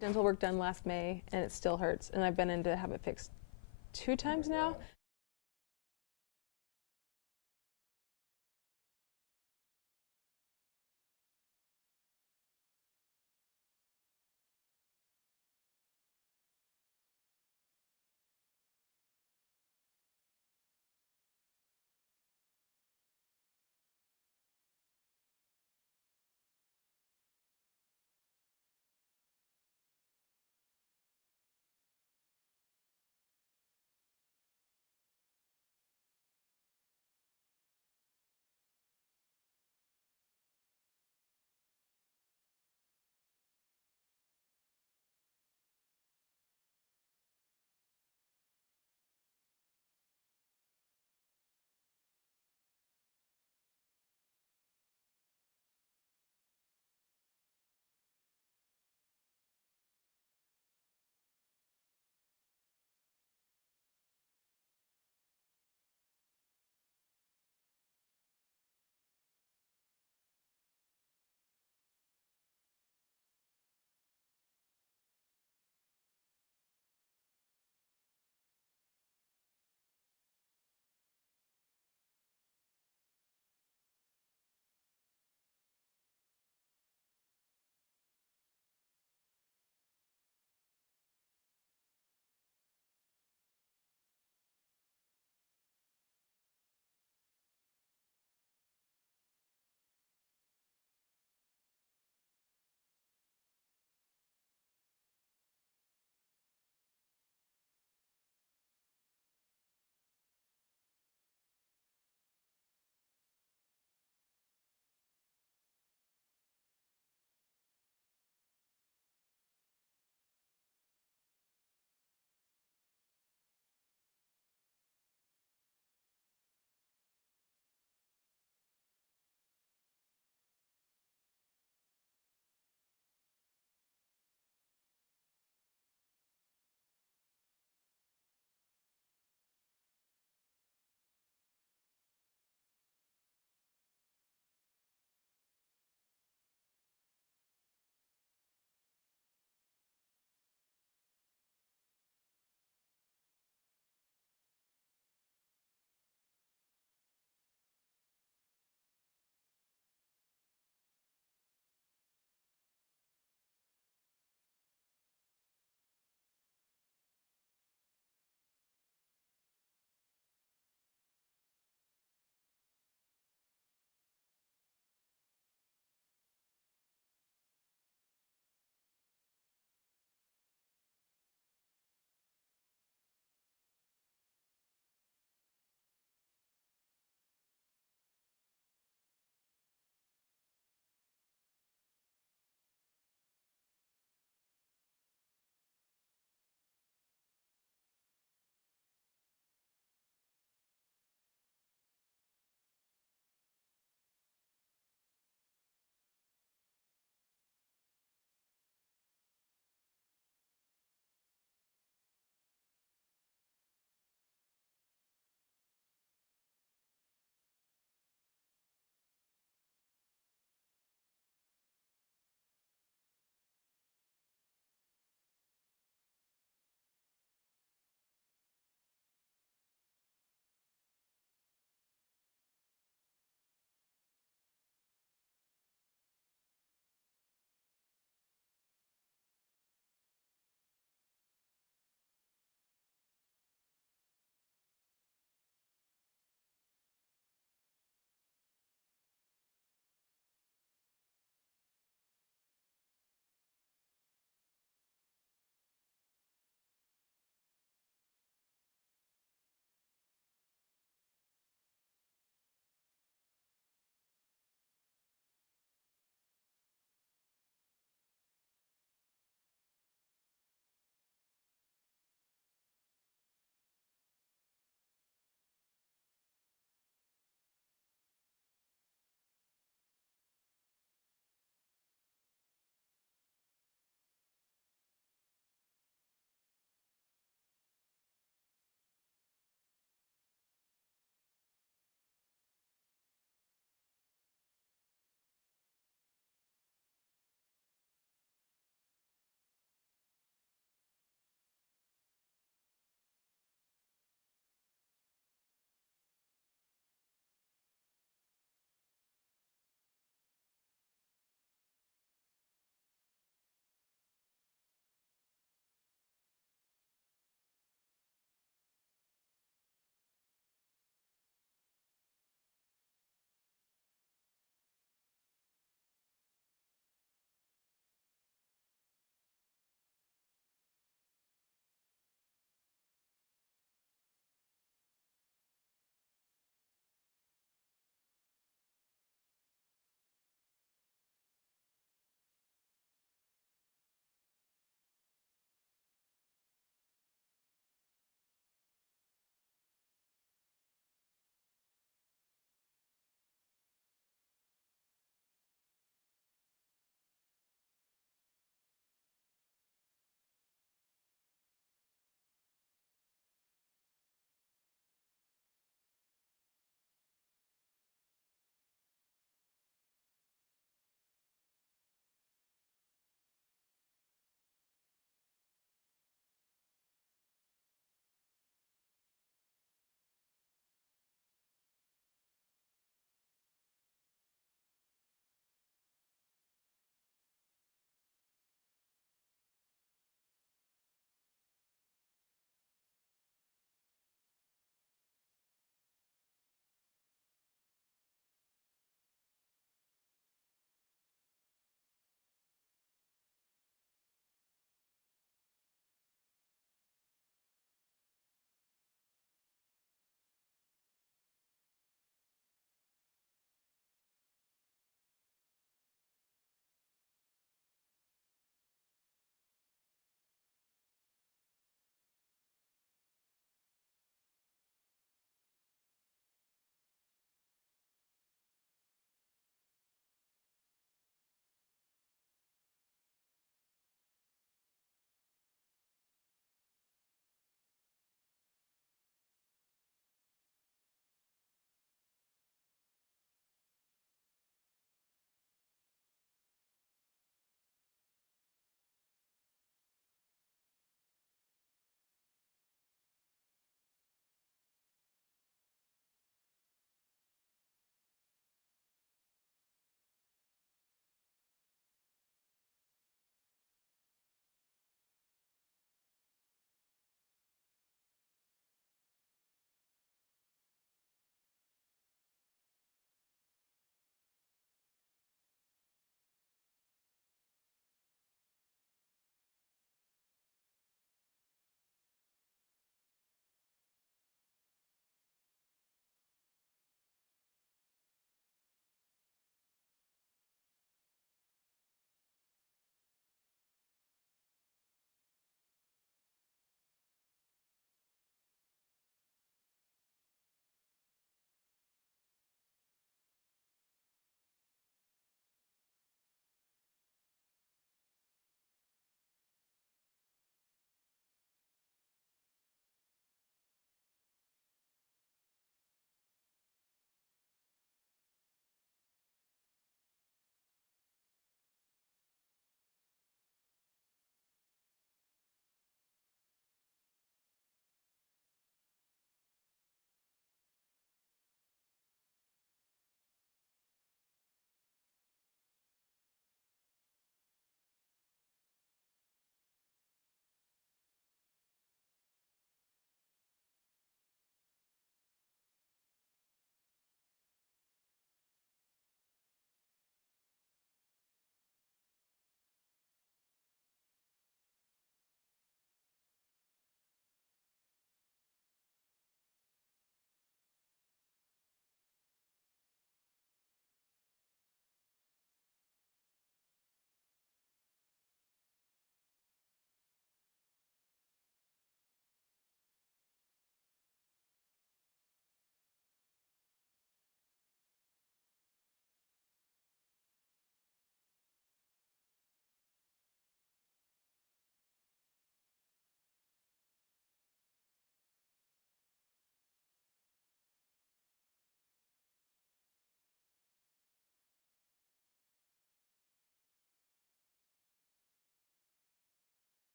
Dental work done last May, and it still hurts, and I've been in to have it fixed 2 times now.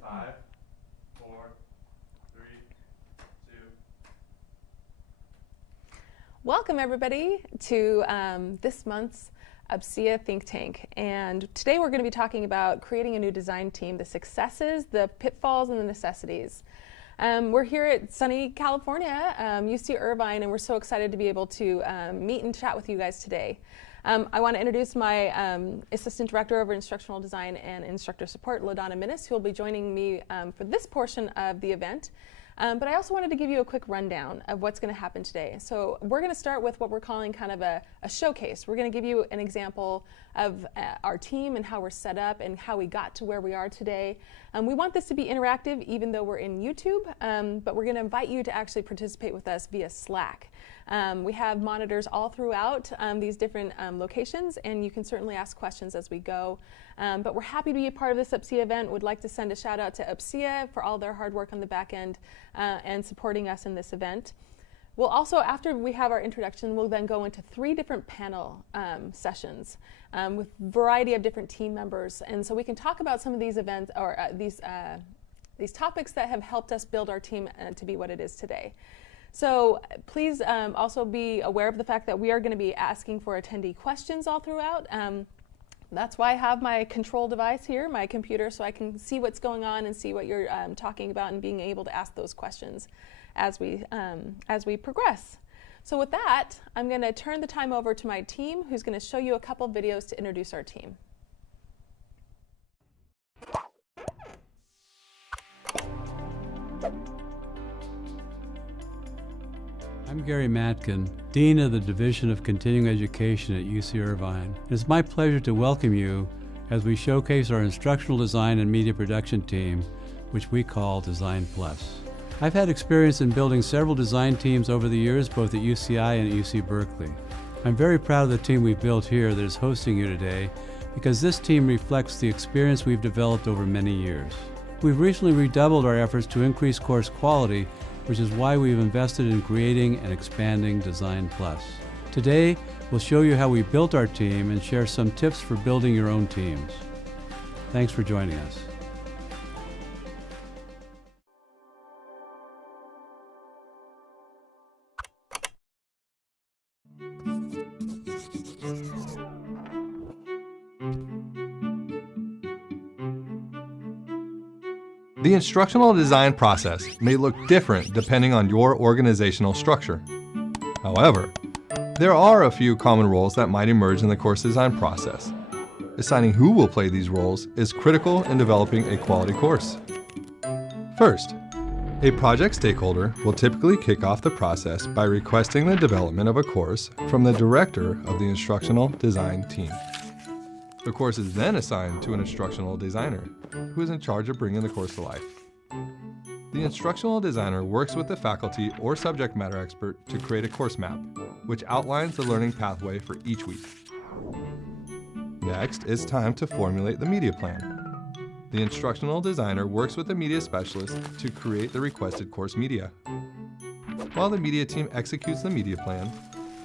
5, 4, 3, 2. Welcome everybody to this month's UPSIA Think Tank. And today we're going to be talking about creating a new design team, the successes, the pitfalls, and the necessities. We're here at sunny California, UC Irvine, and we're so excited to be able to meet and chat with you guys today. I want to introduce my Assistant Director over Instructional Design and Instructor Support, LaDonna Minnis, who will be joining me for this portion of the event. But I also wanted to give you a quick rundown of what's going to happen today. So we're going to start with what we're calling kind of a showcase. We're going to give you an example of our team and how we're set up and how we got to where we are today. We want this to be interactive even though we're in YouTube, but we're going to invite you to actually participate with us via Slack. We have monitors all throughout these different locations, and you can certainly ask questions as we go. But we're happy to be a part of this UPSIA event. Would like to send a shout out to UPSIA for all their hard work on the back end and supporting us in this event. We'll also, after we have our introduction, we'll then go into 3 different panel sessions with a variety of different team members. And so we can talk about some of these events or these topics that have helped us build our team to be what it is today. So please also be aware of the fact that we are going to be asking for attendee questions all throughout. That's why I have my control device here, my computer, so I can see what's going on and see what you're talking about and being able to ask those questions as we progress. So with that, I'm going to turn the time over to my team, who's going to show you a couple videos to introduce our team. I'm Gary Matkin, Dean of the Division of Continuing Education at UC Irvine. It's my pleasure to welcome you as we showcase our instructional design and media production team, which we call Design Plus. I've had experience in building several design teams over the years, both at UCI and at UC Berkeley. I'm very proud of the team we've built here that is hosting you today, because this team reflects the experience we've developed over many years. We've recently redoubled our efforts to increase course quality, which is why we've invested in creating and expanding Design Plus. Today, we'll show you how we built our team and share some tips for building your own teams. Thanks for joining us. The instructional design process may look different depending on your organizational structure. However, there are a few common roles that might emerge in the course design process. Assigning who will play these roles is critical in developing a quality course. First, a project stakeholder will typically kick off the process by requesting the development of a course from the director of the instructional design team. The course is then assigned to an instructional designer, who is in charge of bringing the course to life. The instructional designer works with the faculty or subject matter expert to create a course map, which outlines the learning pathway for each week. Next, it's time to formulate the media plan. The instructional designer works with the media specialist to create the requested course media. While the media team executes the media plan,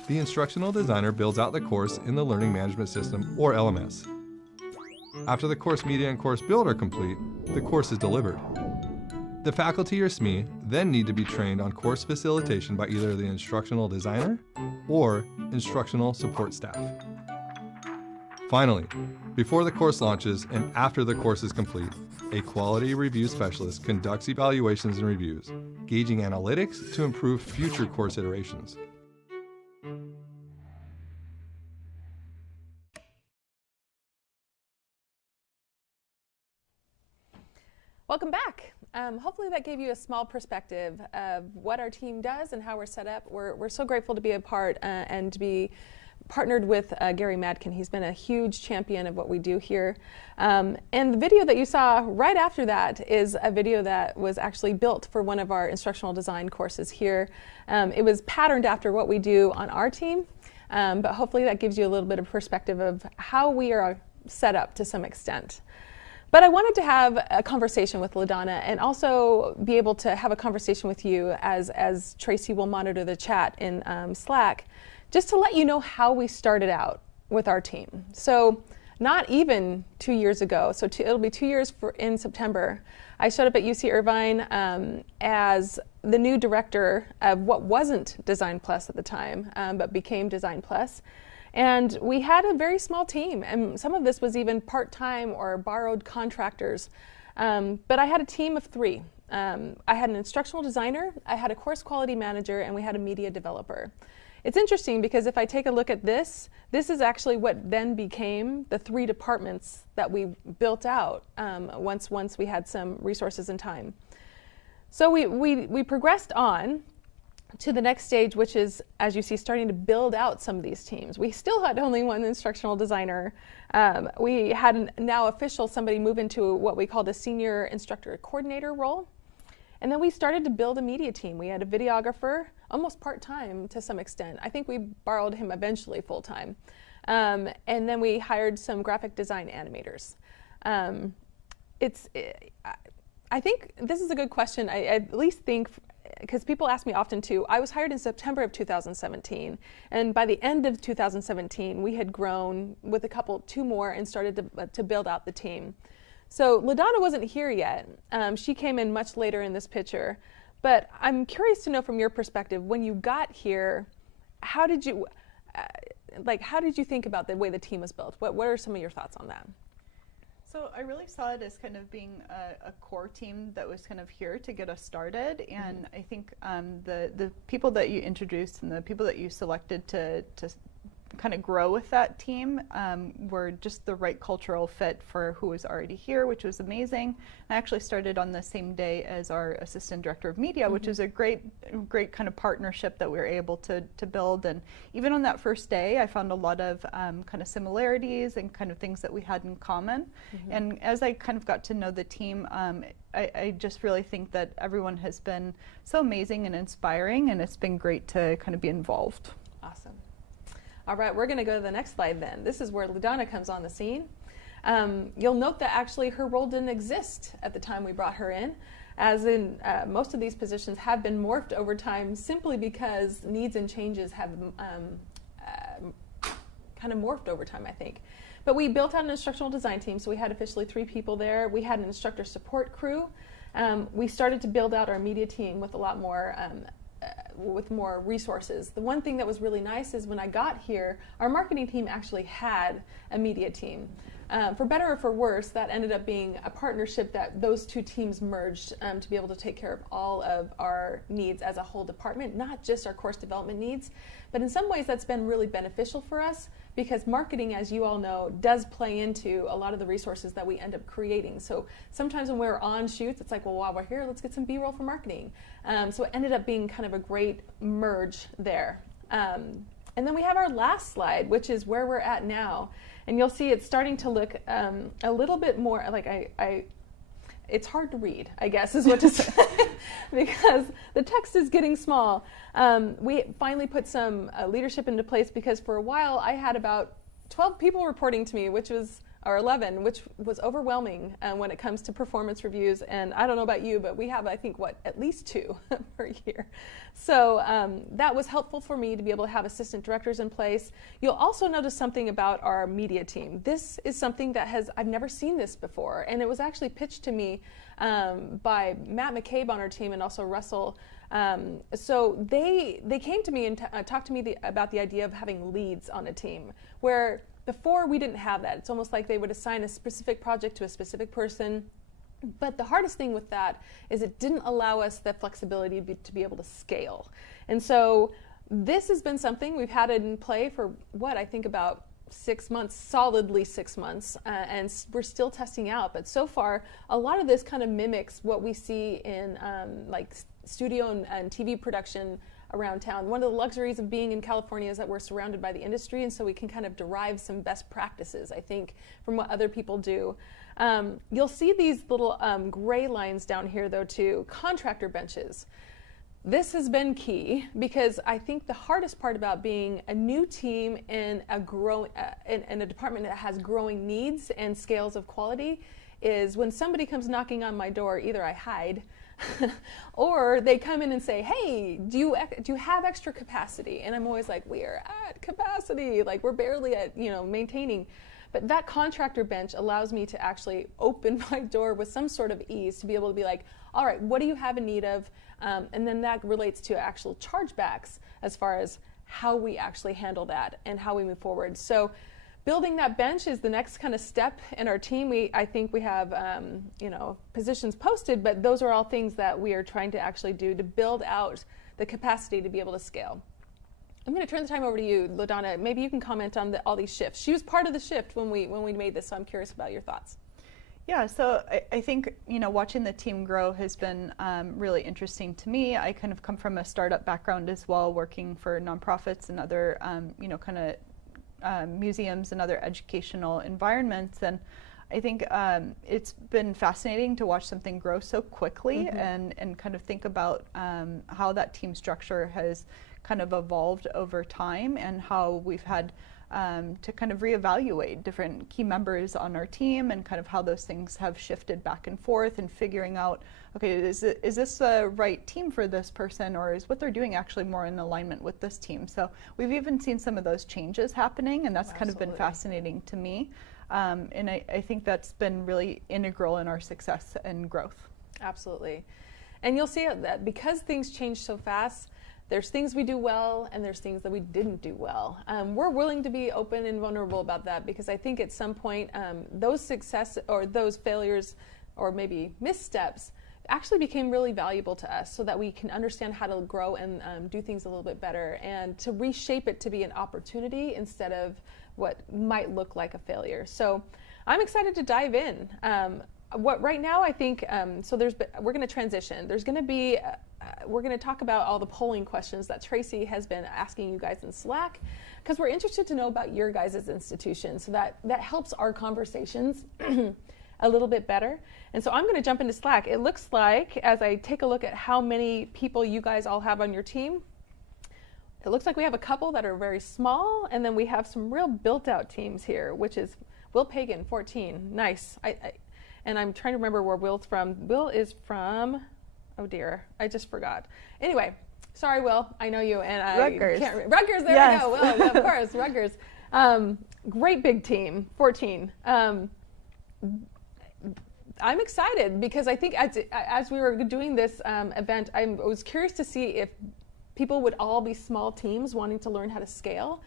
the instructional designer builds out the course in the Learning Management System, or LMS. After the course media and course build are complete, the course is delivered. The faculty or SME then need to be trained on course facilitation by either the instructional designer or instructional support staff. Finally, before the course launches and after the course is complete, a quality review specialist conducts evaluations and reviews, gauging analytics to improve future course iterations. Welcome back. Hopefully that gave you a small perspective of what our team does and how we're set up. We're so grateful to be a part and to be partnered with Gary Matkin. He's been a huge champion of what we do here. And the video that you saw right after that is a video that was actually built for one of our instructional design courses here. It was patterned after what we do on our team, but hopefully that gives you a little bit of perspective of how we are set up to some extent. But I wanted to have a conversation with LaDonna and also be able to have a conversation with you as Tracy will monitor the chat in Slack, just to let you know how we started out with our team. So not even 2 years ago, so it'll be 2 years in September, I showed up at UC Irvine as the new director of what wasn't Design Plus at the time, but became Design Plus. And we had a very small team, and some of this was even part-time or borrowed contractors. But I had a team of 3. I had an instructional designer, I had a course quality manager, and we had a media developer. It's interesting because if I take a look at this is actually what then became the 3 departments that we built out once we had some resources and time. So we progressed on to the next stage, which is, as you see, starting to build out some of these teams. We still had only 1 instructional designer. We had now official somebody move into what we called a senior instructor coordinator role. And then we started to build a media team. We had a videographer, almost part-time to some extent. I think we borrowed him eventually full-time. And then we hired some graphic design animators. I think this is a good question. I at least think, because people ask me often too, I was hired in September of 2017. And by the end of 2017, we had grown with 2 more and started to build out the team. So LaDonna wasn't here yet. She came in much later in this picture. But I'm curious to know from your perspective, when you got here, how did you think about the way the team was built? What are some of your thoughts on that? So I really saw it as kind of being a core team that was kind of here to get us started. And I think the people that you introduced and the people that you selected to kind of grow with that team were just the right cultural fit for who was already here, which was amazing. I actually started on the same day as our assistant director of media, which is a great kind of partnership that we were able to build. And even on that first day, I found a lot of kind of similarities and kind of things that we had in common. And as I kind of got to know the team, I just really think that everyone has been so amazing and inspiring, and it's been great to kind of be involved. Awesome. All right, we're going to go to the next slide then. This is where LaDonna comes on the scene. You'll note that actually her role didn't exist at the time we brought her in, as in most of these positions have been morphed over time simply because needs and changes have kind of morphed over time, I think. But we built out an instructional design team, so we had officially 3 people there. We had an instructor support crew. We started to build out our media team with a lot more with more resources. The one thing that was really nice is when I got here, our marketing team actually had a media team. For better or for worse, that ended up being a partnership that those 2 teams merged to be able to take care of all of our needs as a whole department, not just our course development needs. But in some ways that's been really beneficial for us because marketing, as you all know, does play into a lot of the resources that we end up creating. So sometimes when we're on shoots, it's like, well, while we're here, let's get some B-roll for marketing. So it ended up being kind of a great merge there. And then we have our last slide, which is where we're at now. And you'll see it's starting to look a little bit more like it's hard to read, I guess, is what to say, because the text is getting small. We finally put some leadership into place because for a while I had about 12 people reporting to me, or 11, which was overwhelming when it comes to performance reviews. And I don't know about you, but we have, I think, at least 2 per year. So that was helpful for me to be able to have assistant directors in place. You'll also notice something about our media team. This is something that I've never seen this before. And it was actually pitched to me by Matt McCabe on our team and also Russell. So they came to me and talked to me about the idea of having leads on a team, where before we didn't have that. It's almost like they would assign a specific project to a specific person. But the hardest thing with that is it didn't allow us the flexibility to be able to scale. And so this has been something we've had it in play for I think about 6 months, solidly 6 months, and we're still testing out. But so far, a lot of this kind of mimics what we see in like studio and TV production around town. One of the luxuries of being in California is that we're surrounded by the industry, and so we can kind of derive some best practices, I think, from what other people do. You'll see these little gray lines down here, though, too, contractor benches. This has been key because I think the hardest part about being a new team in a department that has growing needs and scales of quality is when somebody comes knocking on my door, either I hide or they come in and say, hey, do you have extra capacity? And I'm always like, we are at capacity, like we're barely at maintaining. But that contractor bench allows me to actually open my door with some sort of ease to be able to be like, all right, what do you have in need of? And then that relates to actual chargebacks as far as how we actually handle that and how we move forward. So building that bench is the next kind of step in our team. I think we have positions posted, but those are all things that we are trying to actually do to build out the capacity to be able to scale. I'm going to turn the time over to you, LaDonna. Maybe you can comment on all these shifts. She was part of the shift when we made this, so I'm curious about your thoughts. Yeah, so I think watching the team grow has been really interesting to me. I kind of come from a startup background as well, working for nonprofits and other museums and other educational environments, and I think it's been fascinating to watch something grow so quickly and kind of think about how that team structure has kind of evolved over time and how we've had to kind of reevaluate different key members on our team and kind of how those things have shifted back and forth and figuring out, okay, is this the right team for this person, or is what they're doing actually more in alignment with this team? So we've even seen some of those changes happening, and that's kind of been fascinating to me. And I think that's been really integral in our success and growth. Absolutely. And you'll see that because things change so fast, there's things we do well and there's things that we didn't do well. We're willing to be open and vulnerable about that, because I think at some point those success or those failures or maybe missteps actually became really valuable to us, so that we can understand how to grow and do things a little bit better and to reshape it to be an opportunity instead of what might look like a failure. So I'm excited to dive in. What right now I think, we're going to transition. There's going to be, we're going to talk about all the polling questions that Tracy has been asking you guys in Slack, because we're interested to know about your guys' institution, so that helps our conversations a little bit better. And so I'm going to jump into Slack. It looks like, as I take a look at how many people you guys all have on your team, it looks like we have a couple that are very small, and then we have some real built-out teams here, which is Will Pagan, 14. Nice. And I'm trying to remember where Will's from. Will is from, oh dear, I just forgot. Anyway, sorry, Will, I know you. And Rutgers. Rutgers, there we go. Well, of course, Rutgers. Great big team, 14. I'm excited because I think as we were doing this event, I was curious to see if people would all be small teams wanting to learn how to scale.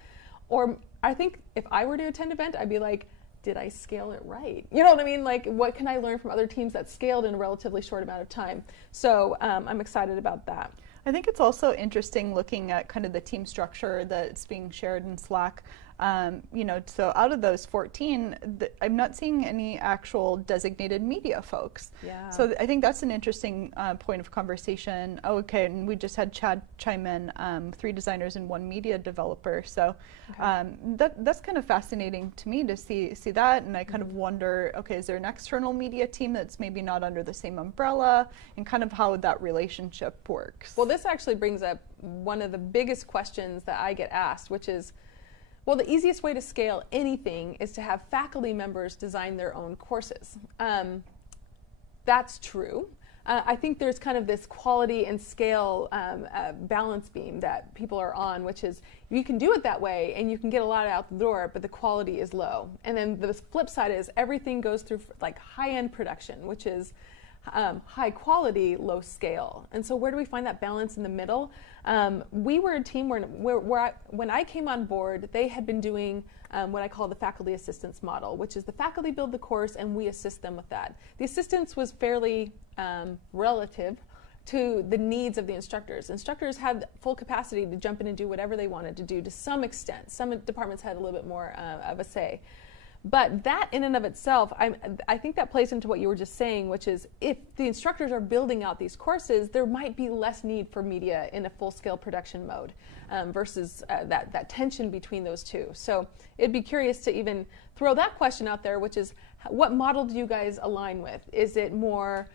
Or I think if I were to attend an event, I'd be like, did I scale it right? You know what I mean? Like, what can I learn from other teams that scaled in a relatively short amount of time? So I'm excited about that. I think it's also interesting looking at kind of the team structure that's being shared in Slack. So out of those 14, I'm not seeing any actual designated media folks. Yeah. So I think that's an interesting point of conversation. Oh, okay, and we just had Chad chime in, 3 designers and 1 media developer. So that's kind of fascinating to me to see that, and I kind of wonder, okay, is there an external media team that's maybe not under the same umbrella, and kind of how that relationship works? Well, this actually brings up one of the biggest questions that I get asked, which is, well, the easiest way to scale anything is to have faculty members design their own courses. That's true. I think there's kind of this quality and scale balance beam that people are on, which is you can do it that way and you can get a lot out the door, but the quality is low. And then the flip side is everything goes through like high-end production, which is high quality, low scale. And so where do we find that balance in the middle? We were a team where when I came on board, they had been doing what I call the faculty assistance model, which is the faculty build the course and we assist them with that. The assistance was fairly relative to the needs of the instructors. Instructors had full capacity to jump in and do whatever they wanted to do to some extent. Some departments had a little bit more of a say. But that in and of itself, I think that plays into what you were just saying, which is if the instructors are building out these courses, there might be less need for media in a full-scale production mode versus that tension between those two. So it'd be curious to even throw that question out there, which is what model do you guys align with? Is it more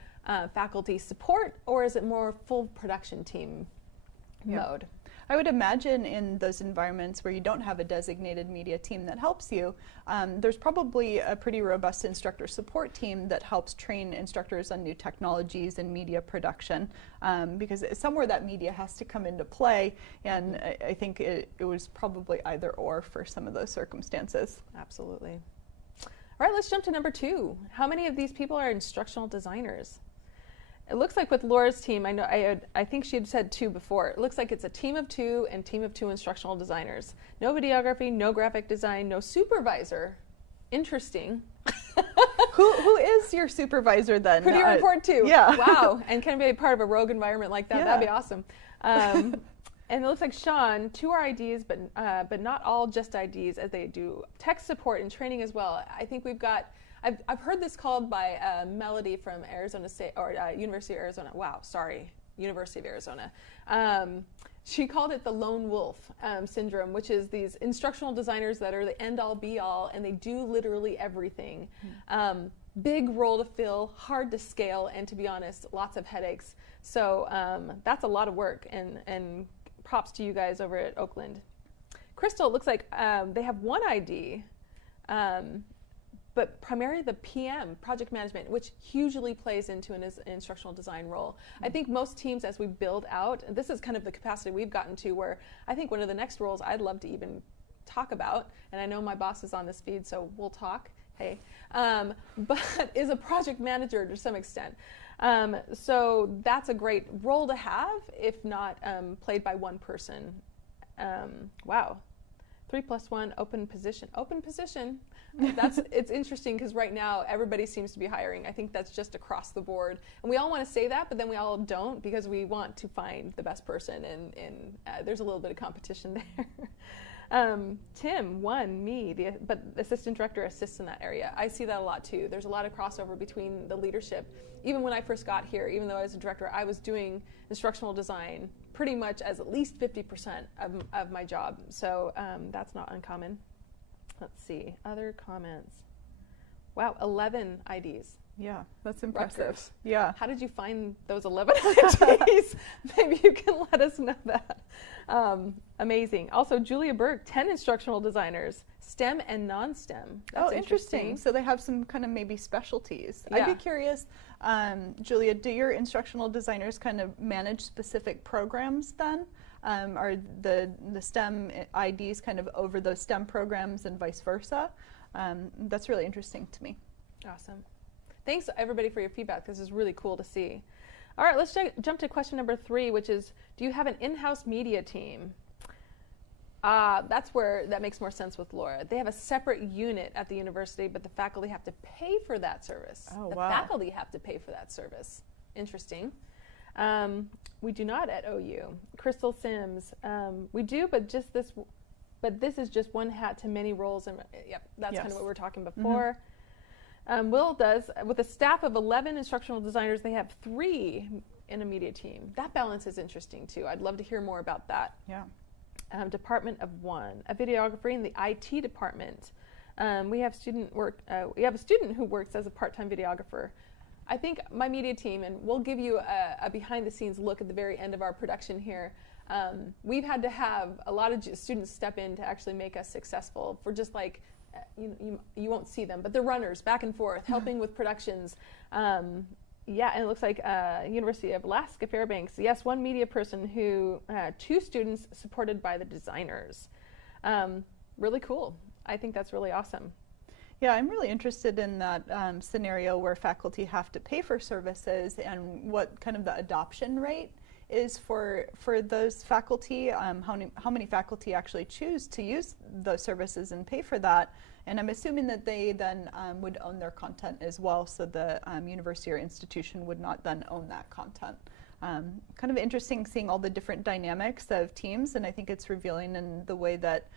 faculty support or is it more full production team mode? I would imagine in those environments where you don't have a designated media team that helps you, there's probably a pretty robust instructor support team that helps train instructors on new technologies and media production, because it's somewhere that media has to come into play, and I think it was probably either or for some of those circumstances. Absolutely. All right, let's jump to number 2. How many of these people are instructional designers? It looks like with Laura's team, I think she had said 2 before. It looks like it's a team of 2 and team of 2 instructional designers. No videography, no graphic design, no supervisor. Interesting. Who is your supervisor then? Who do you report to? Yeah. Wow. And can be a part of a rogue environment like that. Yeah. That'd be awesome. And it looks like Sean, 2 are IDs, but not all just IDs, as they do tech support and training as well. I think we've got, I've heard this called by Melody from Arizona State, or University of Arizona. Wow, sorry, University of Arizona. She called it the lone wolf syndrome, which is these instructional designers that are the end-all be-all, and they do literally everything. Big role to fill, hard to scale, and to be honest, lots of headaches. So that's a lot of work, and props to you guys over at Oakland. Crystal, it looks like they have 1 ID, but primarily the PM, project management, which hugely plays into an instructional design role. I think most teams, as we build out, and this is kind of the capacity we've gotten to, where I think one of the next roles I'd love to even talk about, and I know my boss is on this feed, so we'll talk, hey, but is a project manager to some extent. So that's a great role to have, if not played by one person. Wow. 3+1 open position. Open position. It's interesting because right now everybody seems to be hiring. I think that's just across the board, and we all want to say that, but then we all don't, because we want to find the best person, and there's a little bit of competition there. Tim, 1, me, but the assistant director assists in that area. I see that a lot too. There's a lot of crossover between the leadership. Even when I first got here, even though I was a director, I was doing instructional design pretty much as at least 50% of my job. So that's not uncommon. Let's see, other comments. Wow, 11 IDs. Yeah, that's impressive. Rutgers. Yeah. How did you find those 11 IDs? Maybe you can let us know that. Amazing. Also, Julia Berg, 10 instructional designers, STEM and non-STEM. That's interesting. So they have some kind of maybe specialties. Yeah. I'd be curious, Julia, do your instructional designers kind of manage specific programs then? Are the STEM IDs kind of over those STEM programs and vice versa? That's really interesting to me. Awesome. Thanks, everybody, for your feedback. This is really cool to see. All right, let's jump to question number 3, which is, do you have an in-house media team? That's where that makes more sense with Laura. They have a separate unit at the university, but the faculty have to pay for that service. Oh, the wow. faculty have to pay for that service. Interesting. We do not at OU. Crystal Sims, we do, but this is just one hat to many roles, and yep, that's kind of what we were talking before. Will does, with a staff of 11 instructional designers, they have 3 in a media team. That balance is interesting too. I'd love to hear more about that. Yeah. Department of 1, a videographer in the IT department. We have a student who works as a part-time videographer. I think my media team, and we'll give you a behind-the-scenes look at the very end of our production here. We've had to have a lot of students step in to actually make us successful for just like, you won't see them, but they're runners back and forth, helping with productions. Yeah, and it looks like University of Alaska Fairbanks. Yes, 1 media person who 2 students supported by the designers. Really cool. I think that's really awesome. Yeah, I'm really interested in that scenario where faculty have to pay for services and what kind of the adoption rate is for those faculty, how many faculty actually choose to use those services and pay for that. And I'm assuming that they then would own their content as well, so the university or institution would not then own that content. Kind of interesting seeing all the different dynamics of teams, and I think it's revealing in the way that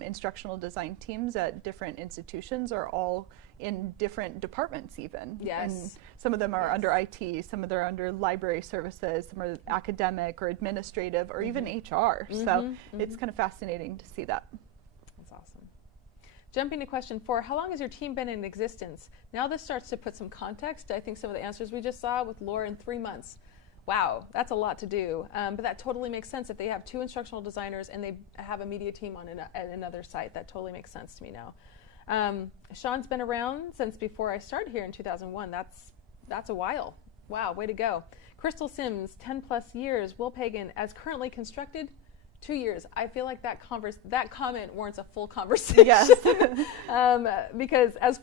instructional design teams at different institutions are all in different departments even. Yes. And some of them are under IT, some of them are under library services, some are academic or administrative or even HR. So it's kind of fascinating to see that. That's awesome. Jumping to question 4, how long has your team been in existence? Now this starts to put some context. I think some of the answers we just saw with Laura in 3 months. Wow, that's a lot to do, but that totally makes sense. If they have 2 instructional designers and they have a media team on at another site, that totally makes sense to me now. Sean's been around since before I started here in 2001. That's a while. Wow, way to go. Crystal Sims, 10+ years. Will Pagan, as currently constructed, 2 years. I feel like that comment warrants a full conversation. Yes. Because as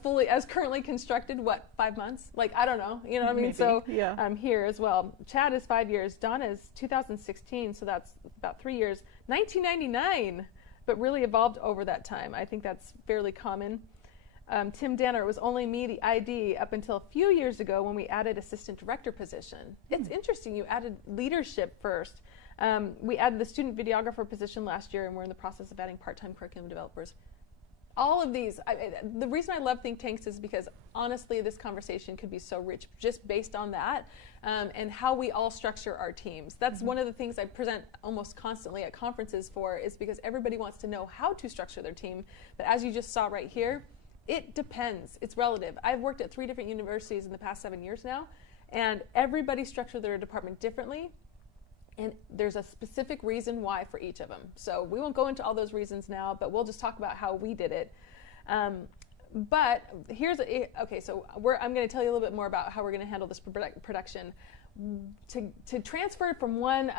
currently constructed, what, 5 months? Like, I don't know. You know what I mean? Maybe, So yeah. Here as well. Chad is 5 years. Donna is 2016, so that's about 3 years. 1999, but really evolved over that time. I think that's fairly common. Tim Danner, it was only me, the ID, up until a few years ago when we added assistant director position. It's interesting, you added leadership first. We added the student videographer position last year, and we're in the process of adding part-time curriculum developers. All of these, the reason I love think tanks is because honestly this conversation could be so rich just based on that and how we all structure our teams. That's one of the things I present almost constantly at conferences for, is because everybody wants to know how to structure their team. But as you just saw right here, it depends. It's relative. I've worked at 3 different universities in the past 7 years now, and everybody structured their department differently, and there's a specific reason why for each of them. So we won't go into all those reasons now, but we'll just talk about how we did it. But here's, okay, so I'm going to tell you a little bit more about how we're going to handle this production. To transfer from one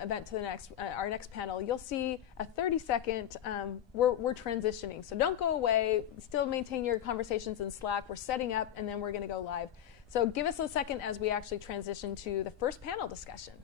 event to the next, our next panel, you'll see a 30-second, we're transitioning. So don't go away, still maintain your conversations in Slack. We're setting up, and then we're going to go live. So give us a second as we actually transition to the first panel discussion.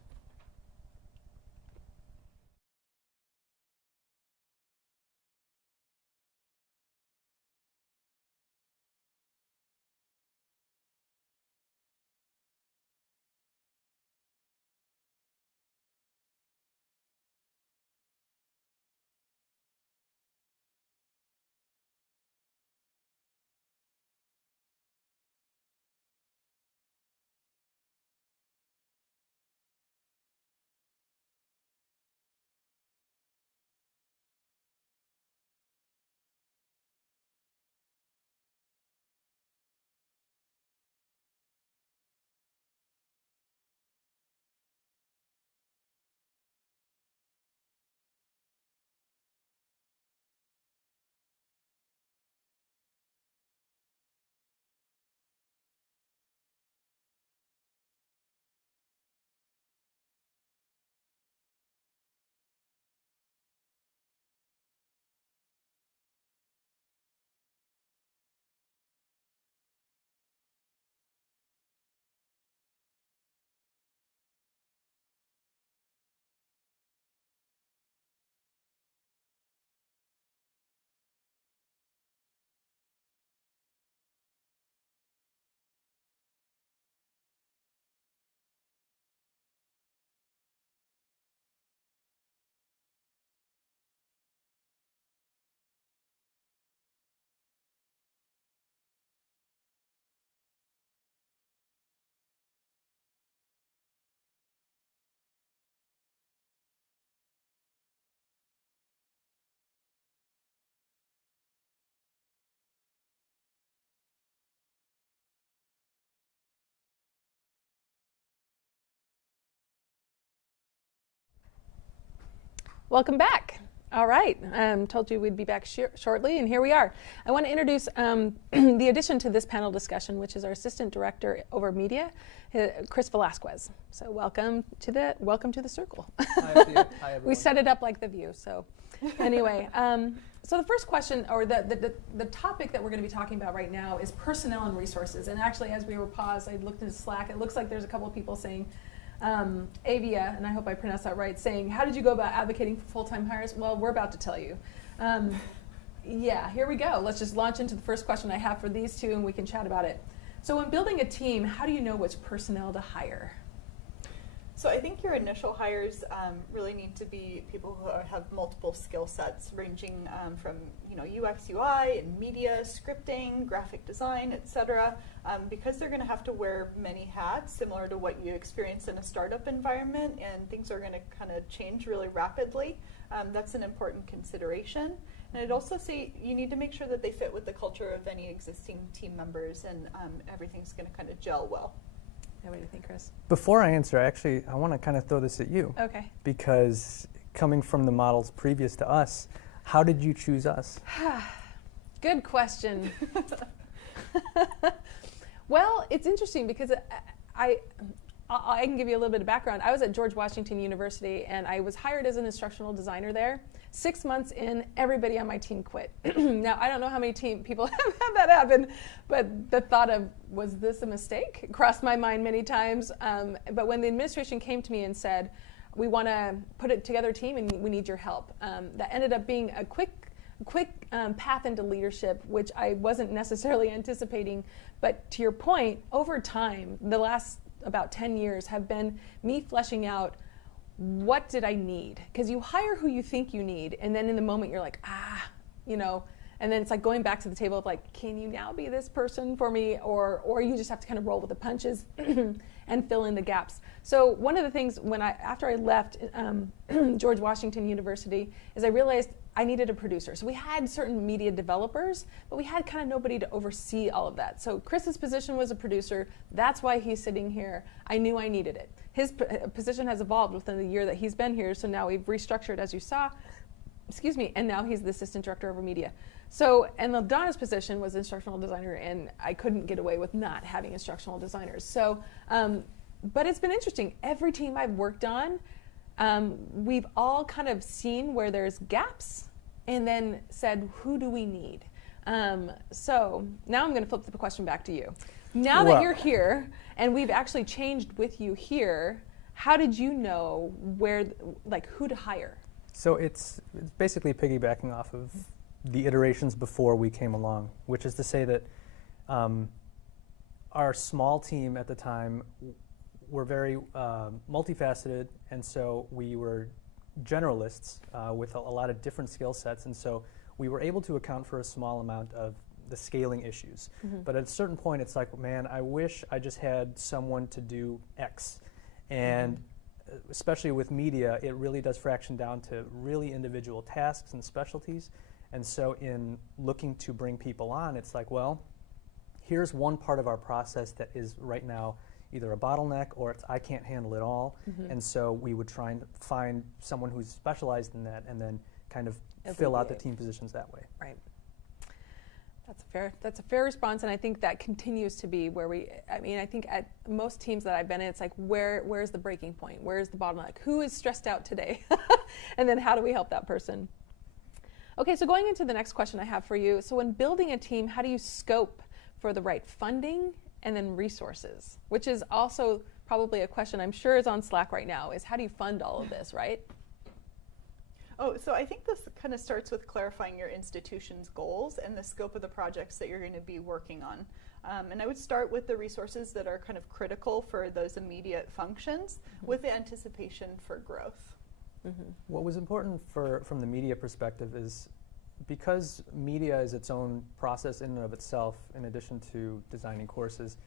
Welcome back. All right, told you we'd be back shortly, and here we are. I want to introduce the addition to this panel discussion, which is our Assistant Director over Media, Chris Velasquez. So welcome to the circle. Hi, everyone. We set it up like The View. So anyway, so the first question, or the topic that we're going to be talking about right now, is personnel and resources. And actually, as we were paused, I looked into Slack. It looks like there's a couple of people saying, Avia, and I hope I pronounced that right, saying, how did you go about advocating for full-time hires? Well, we're about to tell you. Yeah, here we go. Let's just launch into the first question I have for these two, and we can chat about it. So when building a team, how do you know which personnel to hire? So I think your initial hires really need to be people who have multiple skill sets, ranging from UX, UI, and media, scripting, graphic design, etc. Because they're going to have to wear many hats, similar to what you experience in a startup environment, and things are going to kind of change really rapidly. That's an important consideration. And I'd also say you need to make sure that they fit with the culture of any existing team members, and everything's going to kind of gel well. What do you think, Chris? Before I answer, I want to kind of throw this at you. Okay. Because coming from the models previous to us, how did you choose us? Good question. Well, it's interesting because I can give you a little bit of background. I was at George Washington University, and I was hired as an instructional designer there. 6 months in, everybody on my team quit. Now, I don't know how many people have had that happen, but the thought of, was this a mistake, crossed my mind many times. But when the administration came to me and said, we want to put it together a team and we need your help, that ended up being a quick path into leadership, which I wasn't necessarily anticipating. But to your point, over time, the last about 10 years have been me fleshing out, what did I need? Because you hire who you think you need, and then in the moment you're like, and then it's like going back to the table of like, can you now be this person for me? Or you just have to kind of roll with the punches and fill in the gaps. So one of the things after I left George Washington University is I realized I needed a producer. So we had certain media developers, but we had kind of nobody to oversee all of that. So Chris's position was a producer. That's why he's sitting here. I knew I needed it. His position has evolved within the year that he's been here. So now we've restructured, as you saw, and now he's the assistant director over media. So, and Donna's position was instructional designer, and I couldn't get away with not having instructional designers. So, but it's been interesting. Every team I've worked on, we've all kind of seen where there's gaps and then said, who do we need? So now I'm going to flip the question back to you. Now that you're here and we've actually changed with you here, how did you know who to hire? So it's basically piggybacking off of the iterations before we came along, which is to say that our small team at the time were very multifaceted, and so we were generalists with a lot of different skill sets, and so we were able to account for a small amount of the scaling issues. But at a certain point, it's like, man, I wish I just had someone to do X. And especially with media, it really does fraction down to really individual tasks and specialties. And so in looking to bring people on, it's like, well, here's one part of our process that is right now either a bottleneck or I can't handle it all. And so we would try and find someone who's specialized in that and then kind of fill out the team positions that way. Right. That's a fair response, and I think that continues to be where I think at most teams that I've been in, it's like, where's the breaking point? Where's the bottleneck? Who is stressed out today? And then how do we help that person? Okay, so going into the next question I have for you. So when building a team, how do you scope for the right funding and then resources? Which is also probably a question I'm sure is on Slack right now, is how do you fund all of this, right? Oh, so I think this kind of starts with clarifying your institution's goals and the scope of the projects that you're going to be working on. And I would start with the resources that are kind of critical for those immediate functions with the anticipation for growth. What was important from the media perspective is because media is its own process in and of itself, in addition to designing courses,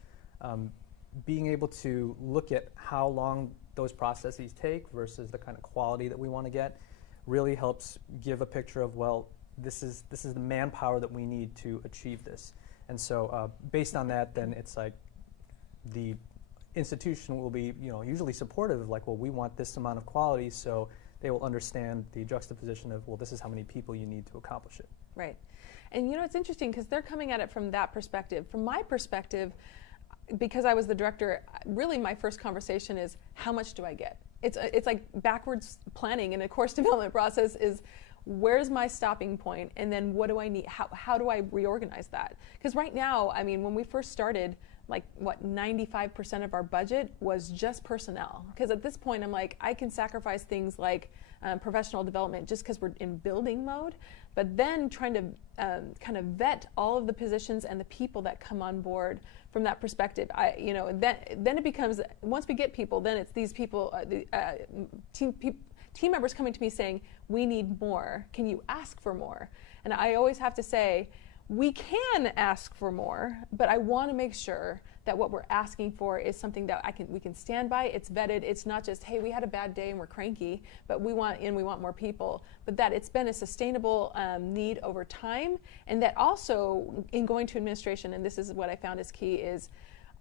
being able to look at how long those processes take versus the kind of quality that we want to get really helps give a picture of, well, this is the manpower that we need to achieve this. And so based on that, then it's like the institution will be usually supportive of like, well, we want this amount of quality, so they will understand the juxtaposition of, well, this is how many people you need to accomplish it. Right. And it's interesting because they're coming at it from that perspective. From my perspective, because I was the director, really my first conversation is, how much do I get? It's like backwards planning in a course development process is, where's my stopping point, and then what do I need? How do I reorganize that? Because right now, I mean, when we first started, 95% of our budget was just personnel. Because at this point, I'm like, I can sacrifice things like professional development just because we're in building mode, but then trying to kind of vet all of the positions and the people that come on board from that perspective. Then it becomes, once we get people, then it's these people, team members coming to me saying, we need more. Can you ask for more? And I always have to say, we can ask for more, but I want to make sure that what we're asking for is something that we can stand by. It's vetted. It's not just, hey, we had a bad day and we're cranky, but we want more people. But that it's been a sustainable need over time, and that also in going to administration, and this is what I found is key, is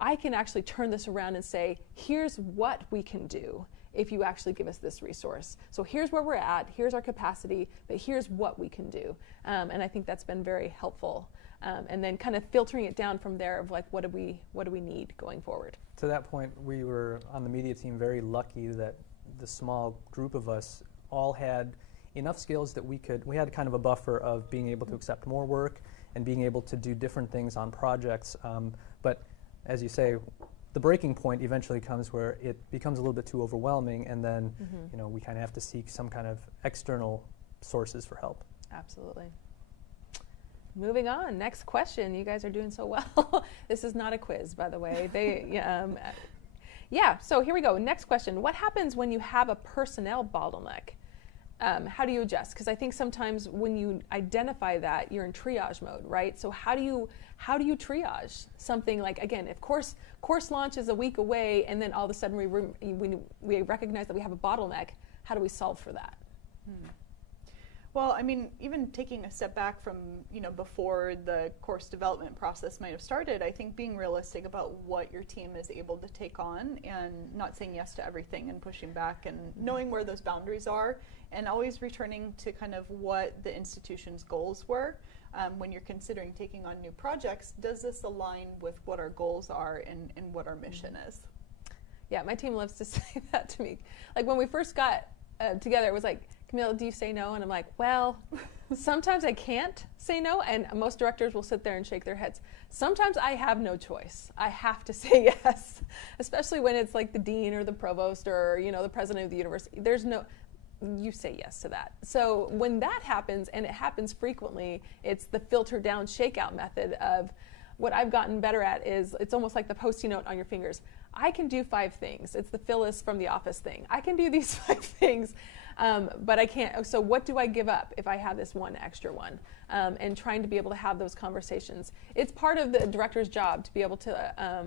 I can actually turn this around and say, here's what we can do if you actually give us this resource. So here's where we're at, here's our capacity, but here's what we can do. And I think that's been very helpful. and then kind of filtering it down from there of like what do we need going forward. To that point, we were on the media team very lucky that the small group of us all had enough skills that we had kind of a buffer of being able to accept more work and being able to do different things on projects. But as you say, the breaking point eventually comes where it becomes a little bit too overwhelming, and then we kind of have to seek some kind of external sources for help. Absolutely. Moving on, next question. You guys are doing so well. This is not a quiz, by the way. So here we go. Next question. What happens when you have a personnel bottleneck? How do you adjust? Because I think sometimes when you identify that, you're in triage mode, right? So how do you triage something like, again, if course launch is a week away, and then all of a sudden we recognize that we have a bottleneck, how do we solve for that? Well, I mean, even taking a step back from, before the course development process might have started, I think being realistic about what your team is able to take on and not saying yes to everything and pushing back and knowing where those boundaries are, and always returning to kind of what the institution's goals were. When you're considering taking on new projects, does this align with what our goals are and what our mission is? Yeah, my team loves to say that to me. Like when we first got together, it was like, Camille, do you say no? And I'm like, well, sometimes I can't say no, and most directors will sit there and shake their heads. Sometimes I have no choice. I have to say yes, especially when it's like the dean or the provost or the president of the university. You say yes to that. So when that happens, and it happens frequently, it's the filter down shakeout method of what I've gotten better at is it's almost like the Post-it note on your fingers. I can do 5 things. It's the Phyllis from The Office thing. I can do these 5 things, but I can't. So what do I give up if I have this one extra one? And trying to be able to have those conversations. It's part of the director's job to be able to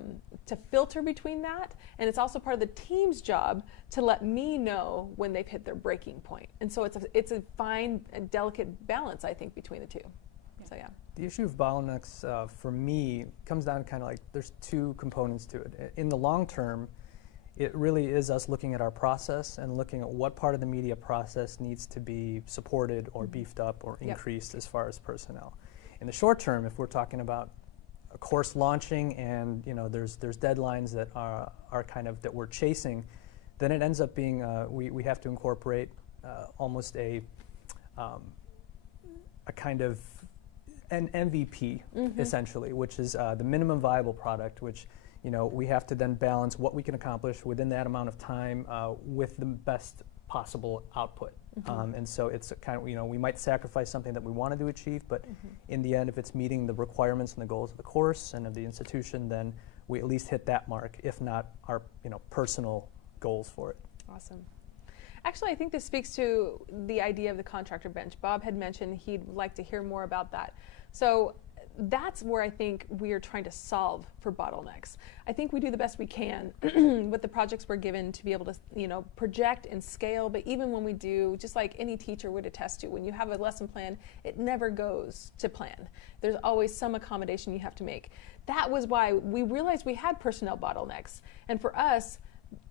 filter between that, and it's also part of the team's job to let me know when they've hit their breaking point. And so it's a fine and delicate balance, I think, between the two. So yeah. The issue of bottlenecks for me comes down to kind of like there's 2 components to it. In the long term, it really is us looking at our process and looking at what part of the media process needs to be supported or beefed up or increased as far as personnel. In the short term, if we're talking about a course launching and there's deadlines that are kind of that we're chasing, then it ends up being we have to incorporate almost a kind of an MVP essentially, which is the minimum viable product, which we have to then balance what we can accomplish within that amount of time with the best possible output. And so it's kind of, we might sacrifice something that we wanted to achieve, but in the end, if it's meeting the requirements and the goals of the course and of the institution, then we at least hit that mark, if not our personal goals for it. Awesome. Actually, I think this speaks to the idea of the contractor bench. Bob had mentioned he'd like to hear more about that. So that's where I think we are trying to solve for bottlenecks. I think we do the best we can with the projects we're given to be able to, project and scale. But even when we do, just like any teacher would attest to, when you have a lesson plan, it never goes to plan. There's always some accommodation you have to make. That was why we realized we had personnel bottlenecks. And for us,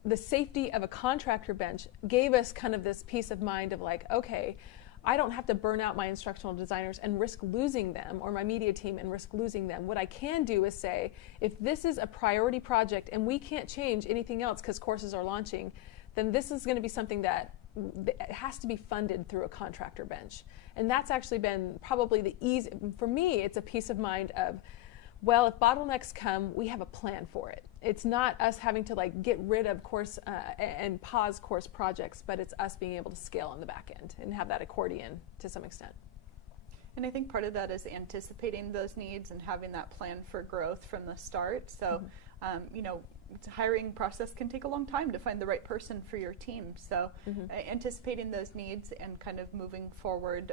the safety of a contractor bench gave us kind of this peace of mind of like, okay, I don't have to burn out my instructional designers and risk losing them, or my media team and risk losing them. What I can do is say, if this is a priority project and we can't change anything else because courses are launching, then this is going to be something that has to be funded through a contractor bench. And that's actually been probably the easy, for me, it's a peace of mind of, well, if bottlenecks come, we have a plan for it. It's not us having to like get rid of course and pause course projects, but it's us being able to scale on the back end and have that accordion to some extent. And I think part of that is anticipating those needs and having that plan for growth from the start. So, hiring process can take a long time to find the right person for your team. So anticipating those needs and kind of moving forward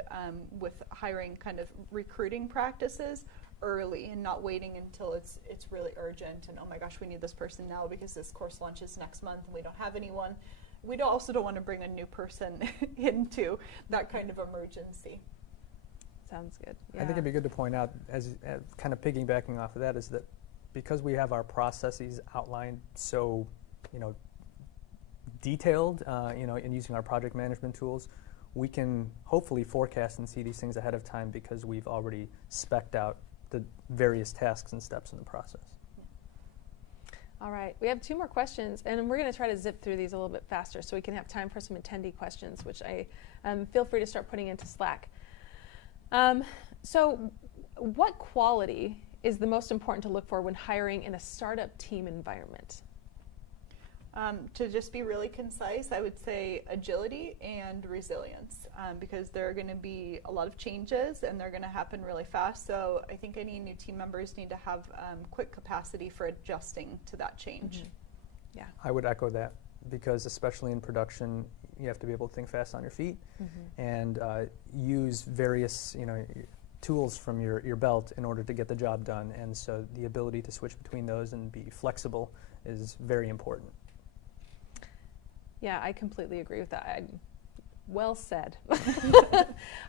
with hiring kind of recruiting practices early and not waiting until it's really urgent and, oh my gosh, we need this person now because this course launches next month and we don't have anyone. We also don't want to bring a new person into that kind of emergency. Sounds good. Yeah. I think it'd be good to point out, as kind of piggybacking off of that, is that because we have our processes outlined so, detailed, in using our project management tools, we can hopefully forecast and see these things ahead of time because we've already spec'd out the various tasks and steps in the process. All right, we have 2 more questions, and we're going to try to zip through these a little bit faster so we can have time for some attendee questions, which I feel free to start putting into Slack. So what quality is the most important to look for when hiring in a startup team environment? To just be really concise, I would say agility and resilience, because there are going to be a lot of changes and they're going to happen really fast. So I think any new team members need to have quick capacity for adjusting to that change. Mm-hmm. Yeah. I would echo that, because especially in production, you have to be able to think fast on your feet and use various tools from your belt in order to get the job done. And so the ability to switch between those and be flexible is very important. Yeah, I completely agree with that. Well said.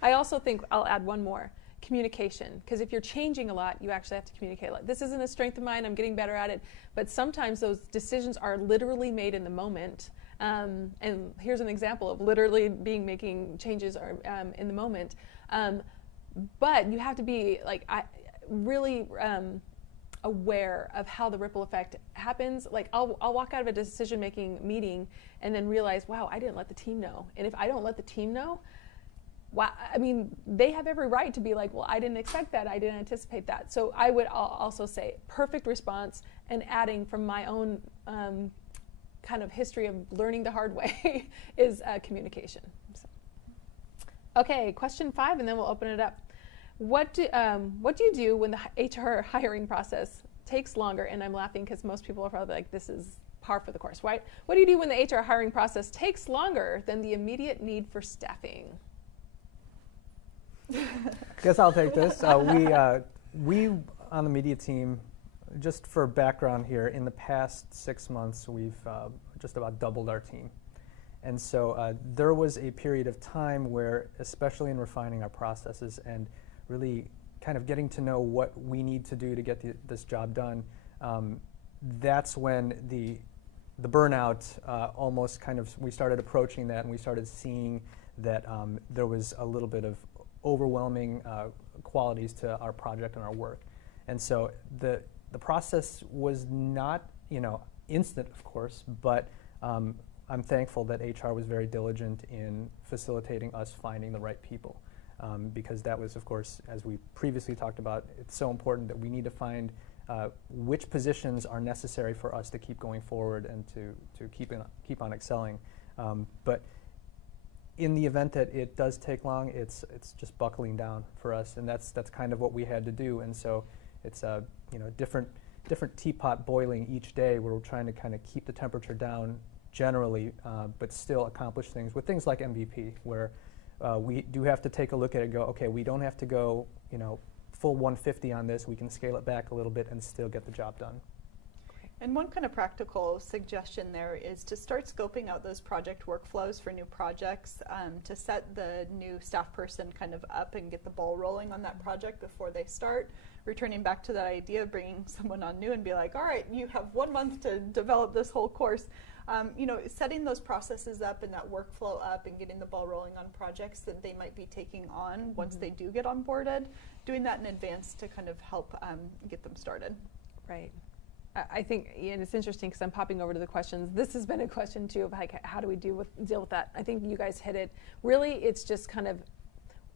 I also think I'll add one more. Communication, because if you're changing a lot, you actually have to communicate a lot. This isn't a strength of mine, I'm getting better at it, but sometimes those decisions are literally made in the moment. And here's an example of literally making changes in the moment. But you have to be really aware of how the ripple effect happens. Like I'll walk out of a decision-making meeting and then realize, wow, I didn't let the team know. And if I don't let the team know, wow, I mean, they have every right to be like, well, I didn't expect that, I didn't anticipate that. So I would also say perfect response, and adding from my own kind of history of learning the hard way is communication. So. Okay, question 5, and then we'll open it up. What do you do when the HR hiring process takes longer? And I'm laughing because most people are probably like, this is par for the course, right? What do you do when the HR hiring process takes longer than the immediate need for staffing? Guess I'll take this. We on the media team, just for background here, in the past 6 months, we've just about doubled our team. And so there was a period of time where, especially in refining our processes and really kind of getting to know what we need to do to get this job done, that's when the burnout almost kind of, we started approaching that, and we started seeing that there was a little bit of overwhelming qualities to our project and our work. And so the process was not instant, of course, but I'm thankful that HR was very diligent in facilitating us finding the right people. Because that was, of course, as we previously talked about, it's so important that we need to find which positions are necessary for us to keep going forward and to keep on excelling. But in the event that it does take long, it's just buckling down for us, and that's kind of what we had to do. And so it's different teapot boiling each day, where we're trying to kind of keep the temperature down generally, but still accomplish things with things like MVP, where we do have to take a look at it and go, okay, we don't have to go, full 150 on this. We can scale it back a little bit and still get the job done. And one kind of practical suggestion there is to start scoping out those project workflows for new projects, to set the new staff person kind of up and get the ball rolling on that project before they start. Returning back to that idea of bringing someone on new and be like, all right, you have 1 month to develop this whole course. Setting those processes up and that workflow up and getting the ball rolling on projects that they might be taking on once they do get onboarded, doing that in advance to kind of help get them started. Right. I think, and it's interesting because I'm popping over to the questions. This has been a question too of like, how do we deal with that? I think you guys hit it. Really, it's just kind of,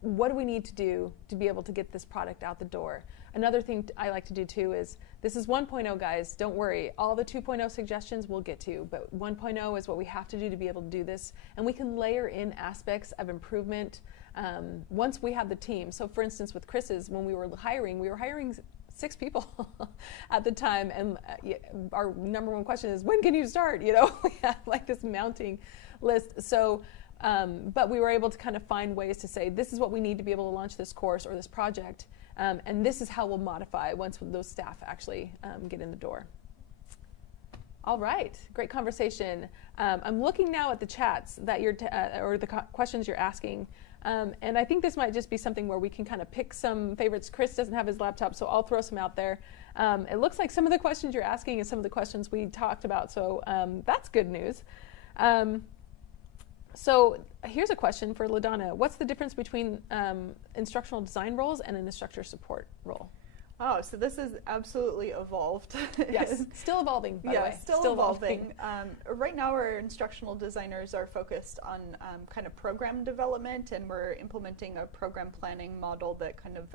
what do we need to do to be able to get this product out the door? Another thing I like to do too is, this is 1.0, guys. Don't worry. All the 2.0 suggestions we'll get to, but 1.0 is what we have to do to be able to do this. And we can layer in aspects of improvement once we have the team. So for instance, with Chris's, when we were hiring 6 people at the time, and our number one question is, when can you start? We have like this mounting list. So, but we were able to kind of find ways to say, this is what we need to be able to launch this course or this project, and this is how we'll modify once those staff actually get in the door. All right, great conversation. I'm looking now at the chats that or the questions you're asking. And I think this might just be something where we can kind of pick some favorites. Chris doesn't have his laptop, so I'll throw some out there. It looks like some of the questions you're asking is some of the questions we talked about, so that's good news. So here's a question for LaDonna. What's the difference between instructional design roles and an instructor support role? Oh, so this has absolutely evolved. Yes, still evolving, by the way. Still evolving. Right now, our instructional designers are focused on kind of program development, and we're implementing a program planning model that kind of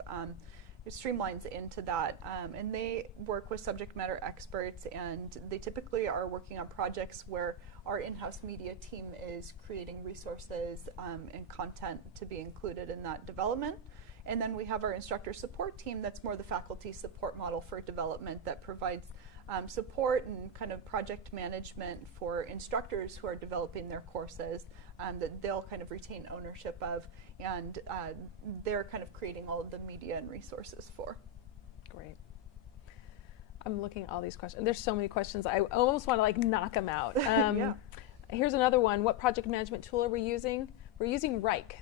streamlines into that. And they work with subject matter experts, and they typically are working on projects where our in-house media team is creating resources and content to be included in that development. And then we have our instructor support team that's more the faculty support model for development that provides support and kind of project management for instructors who are developing their courses that they'll kind of retain ownership of, and they're kind of creating all of the media and resources for. Great. I'm looking at all these questions. There's so many questions. I almost want to like knock them out. Yeah. Here's another one. What project management tool are we using? We're using Rike.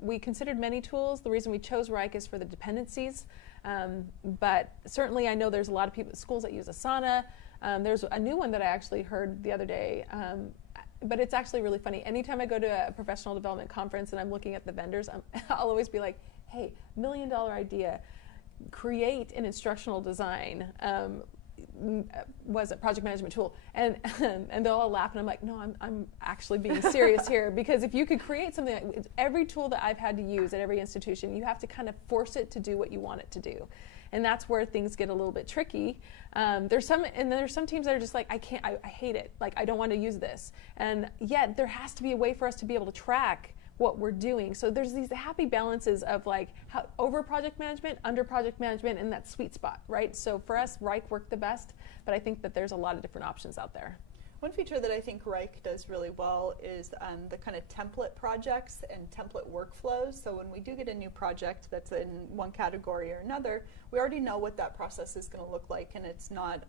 We considered many tools. The reason we chose Rike is for the dependencies. But certainly I know there's a lot of schools that use Asana. There's a new one that I actually heard the other day. But it's actually really funny. Anytime I go to a professional development conference and I'm looking at the vendors, I'll always be like, hey, $1 million idea. Create an instructional design was a project management tool, and they'll all laugh, and I'm like, no, I'm actually being serious here, because if you could create something, every tool that I've had to use at every institution, you have to kind of force it to do what you want it to do, and that's where things get a little bit tricky. There's some teams that are just like, I hate it, like I don't want to use this, and yet there has to be a way for us to be able to track what we're doing. So there's these happy balances of like over project management, under project management, and that sweet spot, right? So for us, Rike worked the best, but I think that there's a lot of different options out there. One feature that I think Rike does really well is the kind of template projects and template workflows. So when we do get a new project that's in one category or another, we already know what that process is going to look like, and it's not,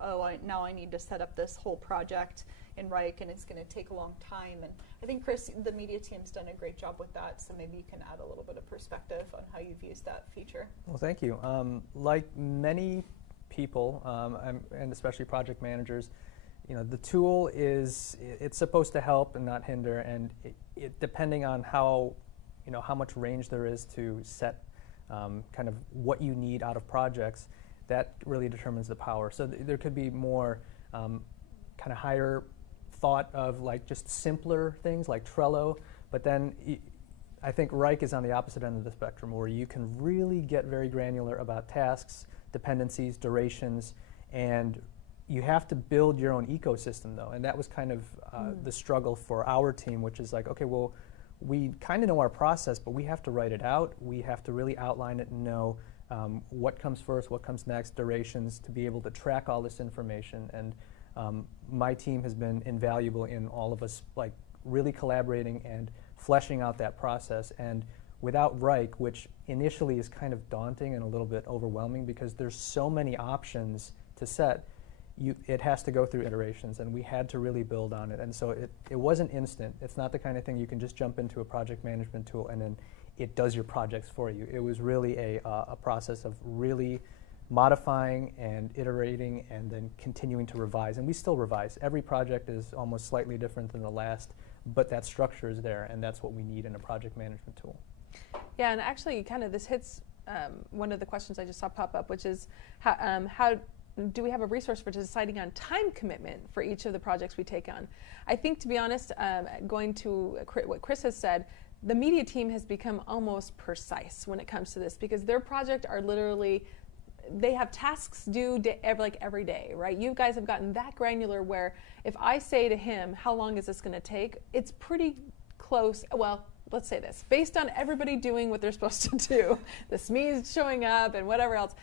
now I need to set up this whole project in Rike, and it's going to take a long time. And I think, Chris, the media team's done a great job with that, so maybe you can add a little bit of perspective on how you've used that feature. Well, thank you. Like many people, and especially project managers, the tool it's supposed to help and not hinder, and it depending on how much range there is to set kind of what you need out of projects, that really determines the power. So there could be more kind of higher thought of like just simpler things like Trello, but then I think Rike is on the opposite end of the spectrum, where you can really get very granular about tasks, dependencies, durations, and you have to build your own ecosystem though, and that was kind of the struggle for our team, which is like, okay, well, we kind of know our process, but we have to write it out. We have to really outline it and know what comes first, what comes next, durations, to be able to track all this information. And my team has been invaluable in all of us like really collaborating and fleshing out that process. And without Rike, which initially is kind of daunting and a little bit overwhelming because there's so many options to set, it has to go through iterations, and we had to really build on it. And so it wasn't instant. It's not the kind of thing you can just jump into a project management tool and then it does your projects for you. It was really a process of really modifying and iterating and then continuing to revise. And we still revise. Every project is almost slightly different than the last, but that structure is there, and that's what we need in a project management tool. Yeah, and actually kind of this hits one of the questions I just saw pop up, which is how do we have a resource for deciding on time commitment for each of the projects we take on? I think, to be honest, going to what Chris has said, the media team has become almost precise when it comes to this, because their project are literally, they have tasks due every day, right? You guys have gotten that granular where if I say to him, how long is this going to take? It's pretty close. Well, let's say this, based on everybody doing what they're supposed to do, the SMEs showing up and whatever else,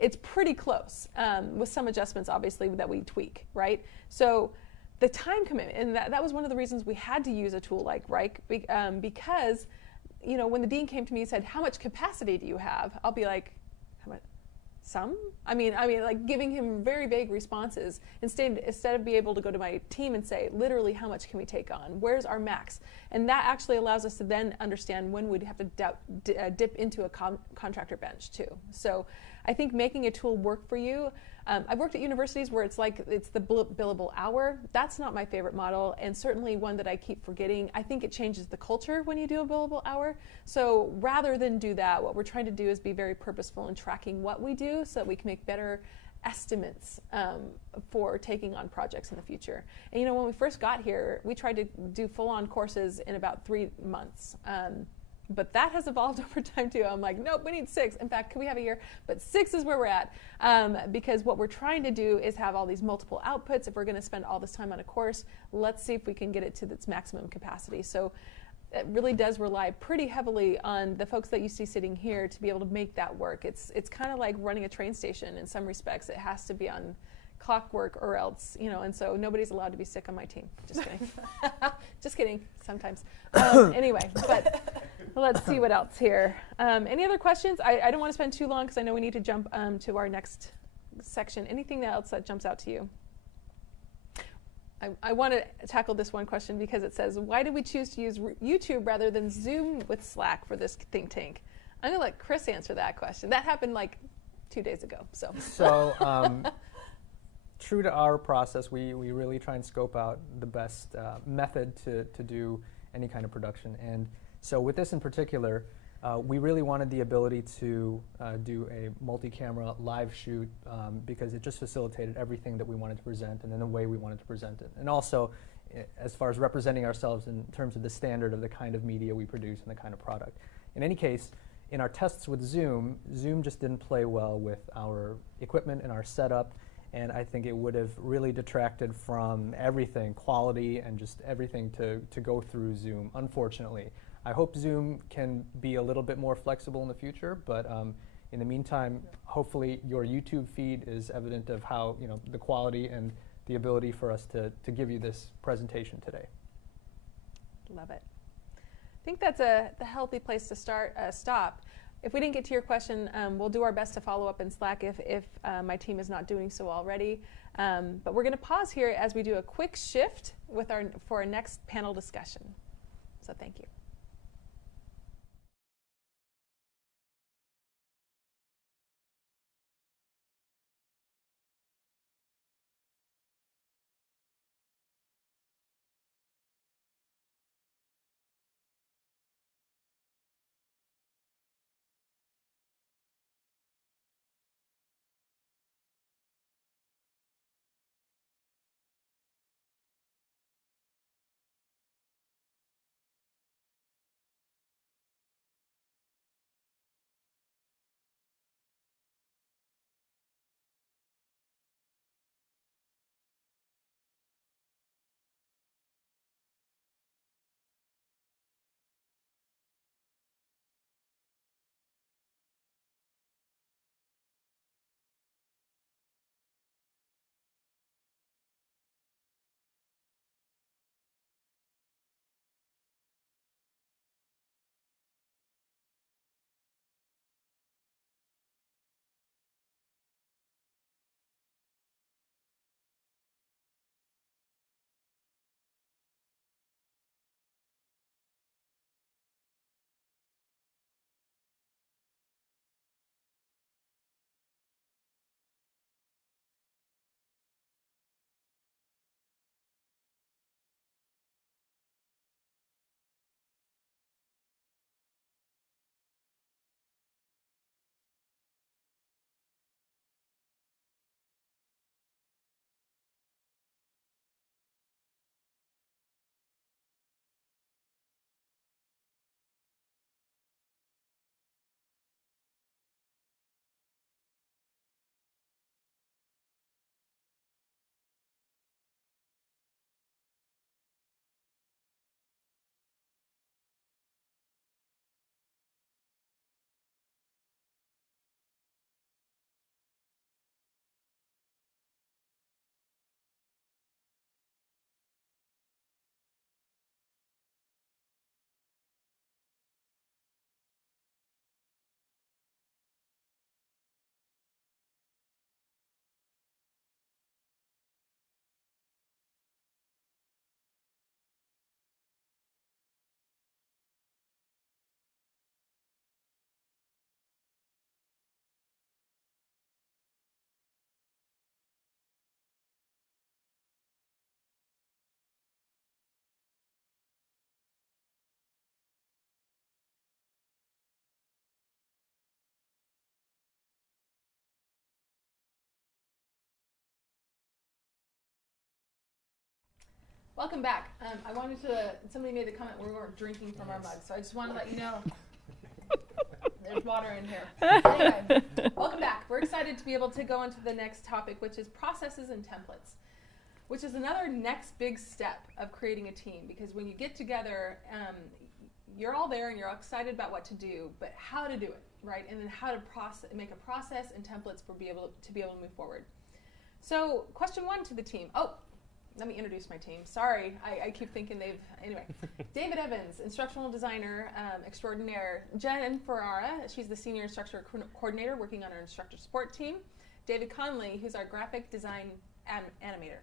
it's pretty close, with some adjustments, obviously, that we tweak, right? So the time commitment, and that was one of the reasons we had to use a tool like Rike, because, when the dean came to me and said, how much capacity do you have? I'll be like, how much? Some? I mean, like giving him very vague responses instead of be able to go to my team and say, literally, how much can we take on? Where's our max? And that actually allows us to then understand when we'd have to dip into a contractor bench too. So I think making a tool work for you, I've worked at universities where it's the billable hour. That's not my favorite model, and certainly one that I keep forgetting. I think it changes the culture when you do a billable hour. So rather than do that, what we're trying to do is be very purposeful in tracking what we do so that we can make better estimates for taking on projects in the future. And when we first got here, we tried to do full-on courses in about 3 months. But that has evolved over time too. I'm like, nope, we need 6. In fact, can we have a year? But 6 is where we're at. Because what we're trying to do is have all these multiple outputs. If we're going to spend all this time on a course, let's see if we can get it to its maximum capacity. So it really does rely pretty heavily on the folks that you see sitting here to be able to make that work. It's kind of like running a train station in some respects. It has to be on clockwork or else, and so nobody's allowed to be sick on my team. Just kidding. Just kidding, sometimes. Anyway, but let's see what else here. Any other questions? I don't want to spend too long because I know we need to jump to our next section. Anything else that jumps out to you? I want to tackle this one question because it says, why did we choose to use YouTube rather than Zoom with Slack for this think tank? I'm going to let Chris answer that question. That happened like 2 days ago. So true to our process, we really try and scope out the best method to do any kind of production. And so with this in particular, we really wanted the ability to do a multi-camera live shoot because it just facilitated everything that we wanted to present and in the way we wanted to present it. And also, as far as representing ourselves in terms of the standard of the kind of media we produce and the kind of product. In any case, in our tests with Zoom, Zoom just didn't play well with our equipment and our setup. And I think it would have really detracted from everything, quality and just everything to go through Zoom, unfortunately. I hope Zoom can be a little bit more flexible in the future, but in the meantime, hopefully your YouTube feed is evident of how, the quality and the ability for us to give you this presentation today. Love it. I think that's the healthy place to stop. If we didn't get to your question, we'll do our best to follow up in Slack if my team is not doing so already. But we're going to pause here as we do a quick shift for our next panel discussion. So thank you. Welcome back. I wanted to, somebody made the comment we weren't drinking from our mugs, so I just want to let you know there's water in here. Anyway, welcome back. We're excited to be able to go into the next topic, which is processes and templates, which is another next big step of creating a team, because when you get together, you're all there and you're all excited about what to do, but how to do it, right? And then how to make a process and templates to be able to move forward. So question one to the team. Oh, let me introduce my team. Sorry, I keep thinking anyway. David Evans, instructional designer extraordinaire. Jen Ferrara, she's the senior instructor coordinator working on our instructor support team. David Conley, who's our graphic design animator.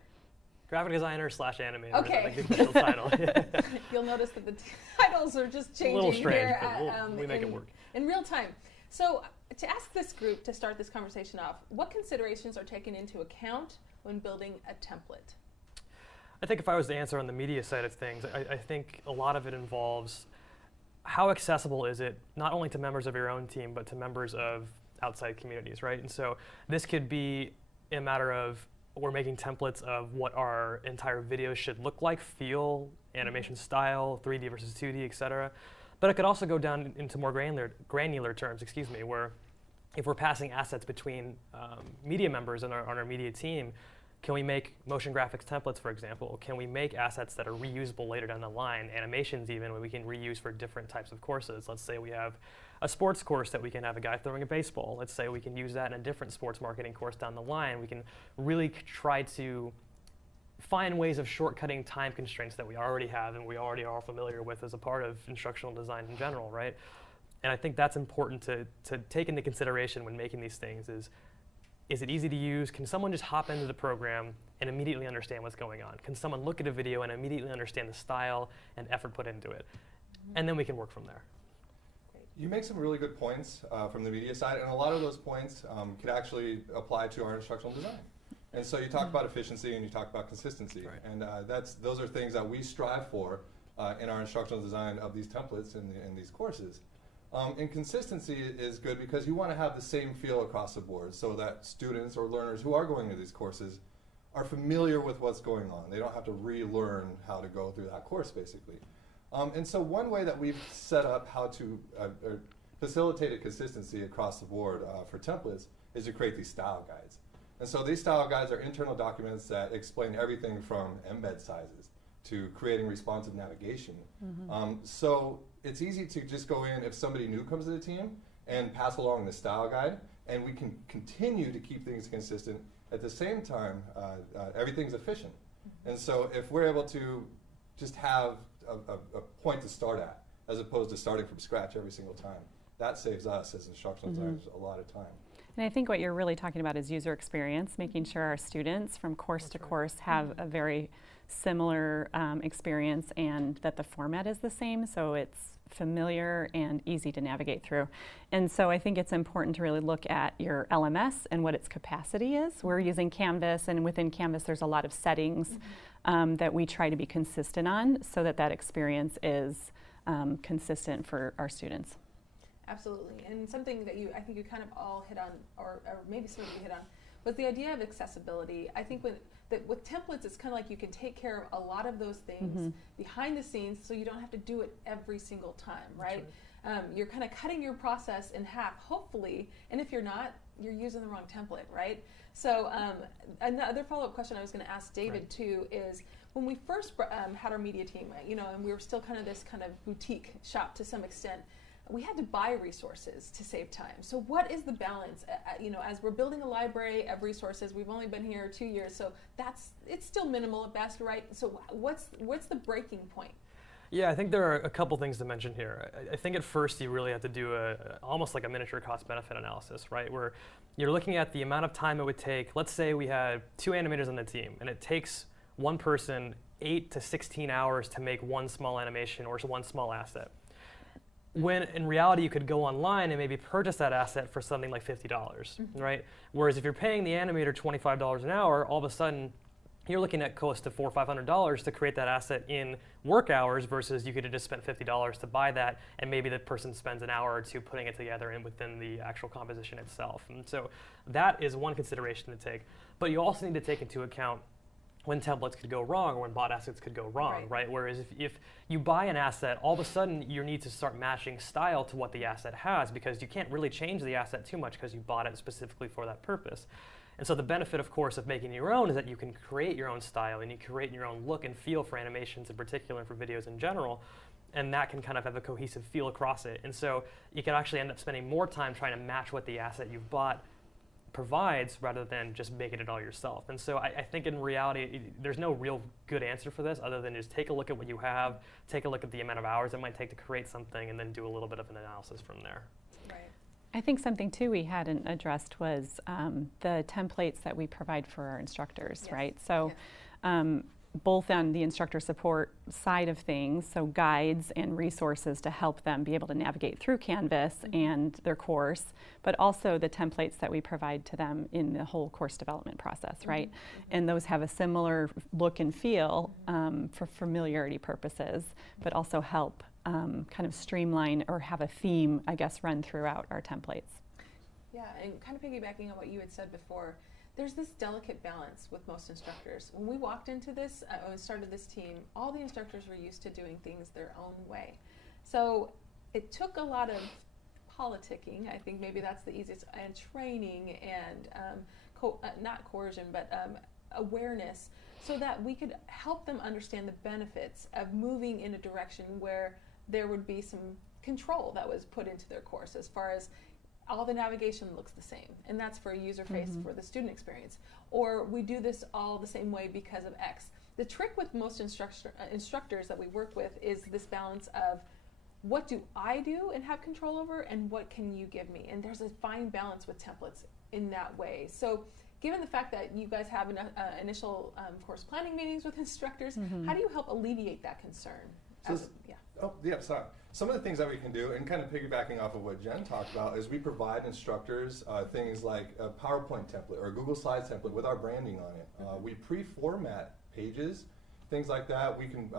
Graphic designer / animator. Okay. Is the official title. You'll notice that the titles are just changing a little strange, here but we make it work. In real time. So to ask this group to start this conversation off, what considerations are taken into account when building a template? I think if I was to answer on the media side of things, I think a lot of it involves how accessible is it, not only to members of your own team, but to members of outside communities, right? And so this could be a matter of we're making templates of what our entire video should look like, feel, animation style, 3D versus 2D, et cetera. But it could also go down into more granular terms, where if we're passing assets between media members on our media team, can we make motion graphics templates, for example? Can we make assets that are reusable later down the line, animations even, where we can reuse for different types of courses? Let's say we have a sports course that we can have a guy throwing a baseball. Let's say we can use that in a different sports marketing course down the line. We can really try to find ways of shortcutting time constraints that we already have and we already are familiar with as a part of instructional design in general, right? And I think that's important to take into consideration when making these things is it easy to use? Can someone just hop into the program and immediately understand what's going on? Can someone look at a video and immediately understand the style and effort put into it? And then we can work from there. You make some really good points from the media side, and a lot of those points could actually apply to our instructional design. And so you talk about efficiency and you talk about consistency, right. And those are things that we strive for in our instructional design of these templates in these courses. And consistency is good because you want to have the same feel across the board so that students or learners who are going to these courses are familiar with what's going on. They don't have to relearn how to go through that course, basically. And so one way that we've set up how to facilitate a consistency across the board for templates is to create these style guides. And so these style guides are internal documents that explain everything from embed sizes to creating responsive navigation. So it's easy to just go in if somebody new comes to the team and pass along the style guide, and we can continue to keep things consistent. At the same time, everything's efficient. And so if we're able to just have a point to start at, as opposed to starting from scratch every single time, that saves us as instructional designers a lot of time. And I think what you're really talking about is user experience, making sure our students from course to course have a very similar experience and that the format is the same, so it's familiar and easy to navigate through. And so I think it's important to really look at your LMS and what its capacity is. We're using Canvas, and within Canvas there's a lot of settings that we try to be consistent on so that that experience is consistent for our students. Absolutely, and something that I think you kind of all hit on, or maybe some of you hit on, was the idea of accessibility. I think with templates, it's kind of like you can take care of a lot of those things behind the scenes, so you don't have to do it every single time, right? You're kind of cutting your process in half, hopefully, and if you're not, you're using the wrong template, right? So another follow-up question I was going to ask David too is, when we first had our media team, and we were still kind of this kind of boutique shop to some extent, we had to buy resources to save time. So what is the balance? As we're building a library of resources, we've only been here 2 years, so it's still minimal at best, right? So what's the breaking point? Yeah, I think there are a couple things to mention here. I think at first you really have to do almost like a miniature cost-benefit analysis, right? Where you're looking at the amount of time it would take. Let's say we had 2 animators on the team, and it takes one person 8 to 16 hours to make one small animation or one small asset. When in reality you could go online and maybe purchase that asset for something like $50, right? Whereas if you're paying the animator $25 an hour, all of a sudden you're looking at close to $400 or $500 to create that asset in work hours versus you could have just spent $50 to buy that, and maybe the person spends an hour or two putting it together and within the actual composition itself. And so that is one consideration to take. But you also need to take into account when templates could go wrong or when bought assets could go wrong, right? Whereas if you buy an asset, all of a sudden you need to start matching style to what the asset has, because you can't really change the asset too much because you bought it specifically for that purpose. And so the benefit, of course, of making your own is that you can create your own style and you create your own look and feel for animations in particular and for videos in general. And that can kind of have a cohesive feel across it. And so you can actually end up spending more time trying to match what the asset you've bought provides rather than just making it all yourself. And so I think in reality, there's no real good answer for this other than just take a look at what you have, take a look at the amount of hours it might take to create something, and then do a little bit of an analysis from there. I think something too we hadn't addressed was the templates that we provide for our instructors, right? So both on the instructor support side of things, so guides and resources to help them be able to navigate through Canvas and their course, but also the templates that we provide to them in the whole course development process, right? And those have a similar look and feel for familiarity purposes, but also help kind of streamline or have a theme, I guess, run throughout our templates. Yeah, and kind of piggybacking on what you had said before, there's this delicate balance with most instructors. When we walked into this, when we started this team, all the instructors were used to doing things their own way. So it took a lot of politicking, I think maybe that's the easiest, and training and not coercion, but awareness, so that we could help them understand the benefits of moving in a direction where there would be some control that was put into their course, as far as all the navigation looks the same, and that's for user face for the student experience. Or we do this all the same way because of X. The trick with most instructors that we work with is this balance of what do I do and have control over, and what can you give me? And there's a fine balance with templates in that way. So given the fact that you guys have initial course planning meetings with instructors, how do you help alleviate that concern? Sorry. Some of the things that we can do, and kind of piggybacking off of what Jen talked about, is we provide instructors things like a PowerPoint template or a Google Slides template with our branding on it. We pre-format pages, things like that. We can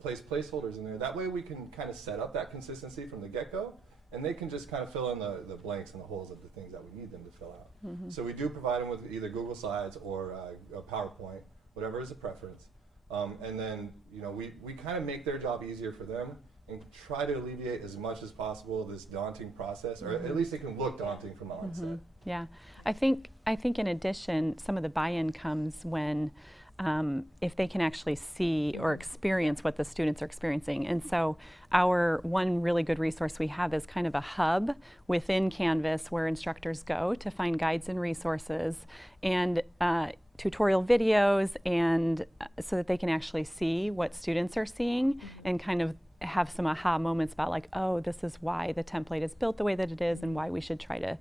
place placeholders in there. That way we can kind of set up that consistency from the get-go, and they can just kind of fill in the blanks and the holes of the things that we need them to fill out. So we do provide them with either Google Slides or a PowerPoint, whatever is a preference. And then, we kind of make their job easier for them and try to alleviate as much as possible this daunting process, or at least it can look daunting from the onset. Yeah, I think in addition, some of the buy-in comes when if they can actually see or experience what the students are experiencing. And so our one really good resource we have is kind of a hub within Canvas where instructors go to find guides and resources and tutorial videos, and so that they can actually see what students are seeing and kind of have some aha moments about, like, oh, this is why the template is built the way that it is and why we should try to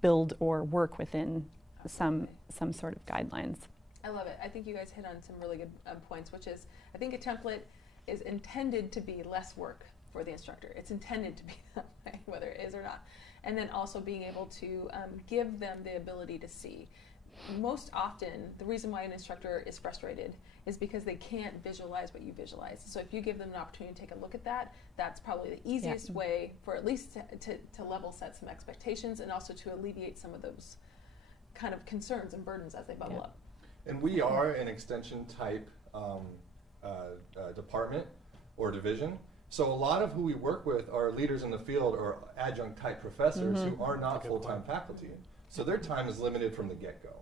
build or work within some sort of guidelines. I love it. I think you guys hit on some really good points, which is, I think a template is intended to be less work for the instructor. It's intended to be that way, whether it is or not. And then also being able to give them the ability to see. Most often, the reason why an instructor is frustrated is because they can't visualize what you visualize. So if you give them an opportunity to take a look at that, that's probably the easiest way for at least to level set some expectations, and also to alleviate some of those kind of concerns and burdens as they bubble up. And we are an extension type department or division. So a lot of who we work with are leaders in the field or adjunct type professors who are not full-time faculty. So their time is limited from the get-go.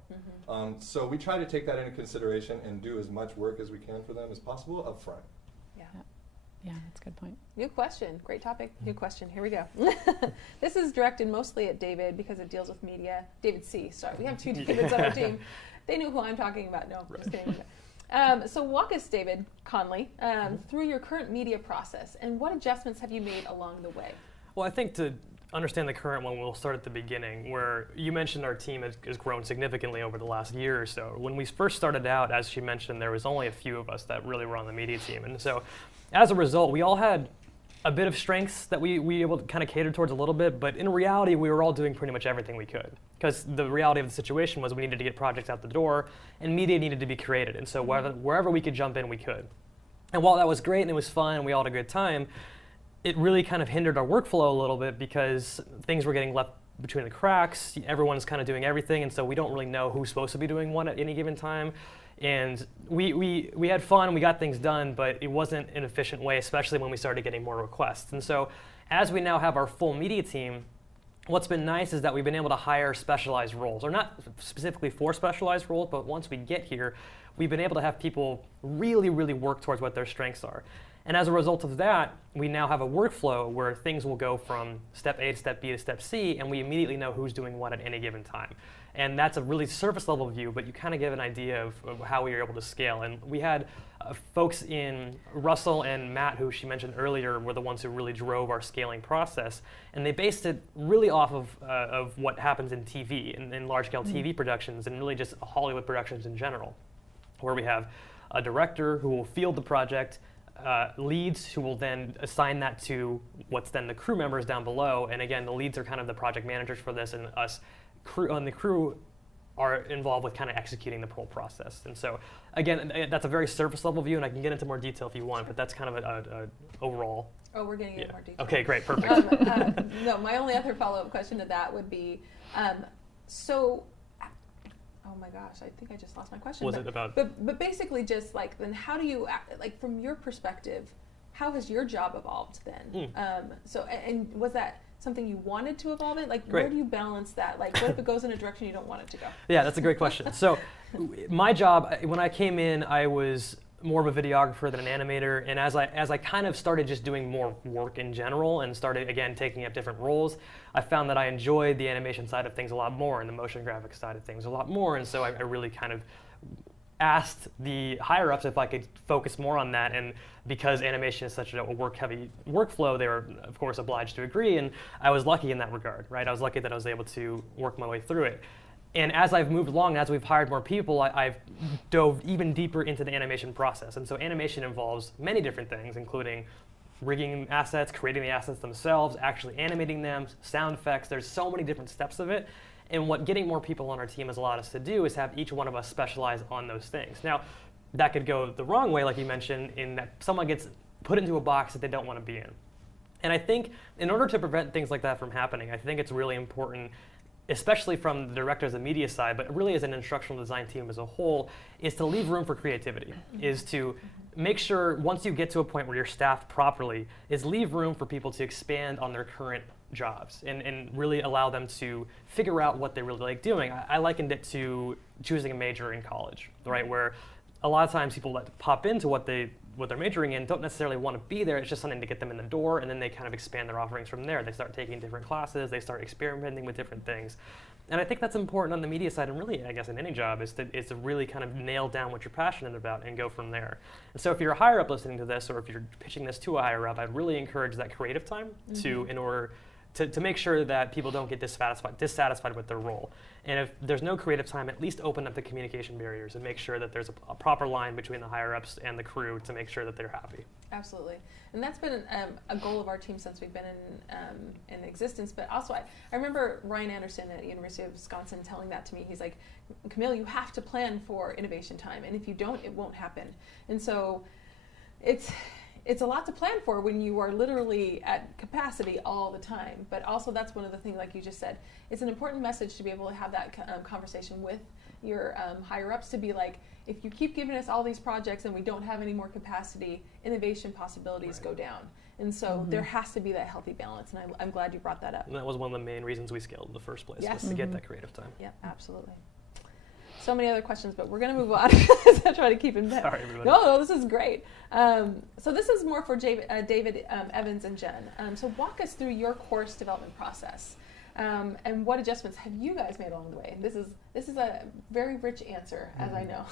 So we try to take that into consideration and do as much work as we can for them as possible up front. Yeah, that's a good point. New question. Great topic. New question. Here we go. This is directed mostly at David because it deals with media. David C. Sorry, we have two Davids on our team. They knew who I'm talking about. No, just kidding. So walk us, David Conley, through your current media process, and what adjustments have you made along the way? Well, I think to understand the current one, we'll start at the beginning, where you mentioned our team has grown significantly over the last year or so. When we first started out, as she mentioned, there was only a few of us that really were on the media team. And so as a result, we all had a bit of strengths that we were able to kind of cater towards a little bit, but in reality, we were all doing pretty much everything we could. Because the reality of the situation was we needed to get projects out the door, and media needed to be created. And so wherever we could jump in, we could. And while that was great and it was fun and we all had a good time, it really kind of hindered our workflow a little bit because things were getting left between the cracks. Everyone's kind of doing everything, and so we don't really know who's supposed to be doing what at any given time. And we had fun, we got things done, but it wasn't an efficient way, especially when we started getting more requests. And so as we now have our full media team, what's been nice is that we've been able to hire specialized roles, or not specifically for specialized roles, but once we get here, we've been able to have people really, really work towards what their strengths are. And as a result of that, we now have a workflow where things will go from step A to step B to step C, and we immediately know who's doing what at any given time. And that's a really surface level view, but you kind of get an idea of how we were able to scale. And we had folks in Russell and Matt, who she mentioned earlier, were the ones who really drove our scaling process. And they based it really off of what happens in TV, in large-scale TV productions, and really just Hollywood productions in general, where we have a director who will field the project, leads who will then assign that to what's then the crew members down below. And again, the leads are kind of the project managers for this, and us the crew are involved with kind of executing the whole process. And so again, that's a very surface level view, and I can get into more detail if you want, but that's kind of a overall. Oh, we're getting into more detail. Okay, great, perfect. No, my only other follow-up question to that would be, so, oh my gosh, I think I just lost my question. Was it about? But basically just like, then how do you, like from your perspective, how has your job evolved then? So, and was that something you wanted to evolve in? Like, where do you balance that? Like, what if it goes in a direction you don't want it to go? Yeah, that's a great question. So my job, when I came in, I was more of a videographer than an animator, and as I kind of started just doing more work in general and started again taking up different roles, I found that I enjoyed the animation side of things a lot more and the motion graphics side of things a lot more, and so I really kind of asked the higher ups if I could focus more on that, and because animation is such a work-heavy workflow, they were of course obliged to agree, and I was lucky in that regard, right? I was lucky that I was able to work my way through it. And as I've moved along, as we've hired more people, I've dove even deeper into the animation process. And so animation involves many different things, including rigging assets, creating the assets themselves, actually animating them, sound effects. There's so many different steps of it. And what getting more people on our team has allowed us to do is have each one of us specialize on those things. Now, that could go the wrong way, like you mentioned, in that someone gets put into a box that they don't want to be in. And I think in order to prevent things like that from happening, I think it's really important, especially from the directors of media side, but really as an instructional design team as a whole, is to leave room for creativity, is to make sure once you get to a point where you're staffed properly, is leave room for people to expand on their current jobs and really allow them to figure out what they really like doing. I likened it to choosing a major in college, right? Where a lot of times people that pop into what they're majoring in don't necessarily want to be there. It's just something to get them in the door, and then they kind of expand their offerings from there. They start taking different classes, they start experimenting with different things. And I think that's important on the media side, and really, I guess, in any job, is to really kind of nail down what you're passionate about and go from there. And so if you're a higher up listening to this, or if you're pitching this to a higher up, I'd really encourage that creative time in order to make sure that people don't get dissatisfied with their role. And if there's no creative time, at least open up the communication barriers and make sure that there's a proper line between the higher ups and the crew to make sure that they're happy. Absolutely. And that's been a goal of our team since we've been in existence. But also, I remember Ryan Anderson at the University of Wisconsin telling that to me. He's like, Camille, you have to plan for innovation time. And if you don't, it won't happen. And so it's a lot to plan for when you are literally at capacity all the time. But also that's one of the things, like you just said, it's an important message to be able to have that conversation with your higher ups, to be like, if you keep giving us all these projects and we don't have any more capacity, innovation possibilities go down. And so there has to be that healthy balance, and I'm glad you brought that up. And that was one of the main reasons we scaled in the first place, was to get that creative time. Yeah, absolutely. So many other questions, but we're going to move on. I try to keep in bed. Sorry, everybody. No, this is great. So this is more for David, Evans, and Jen. So walk us through your course development process, and what adjustments have you guys made along the way? This is a very rich answer, as I know.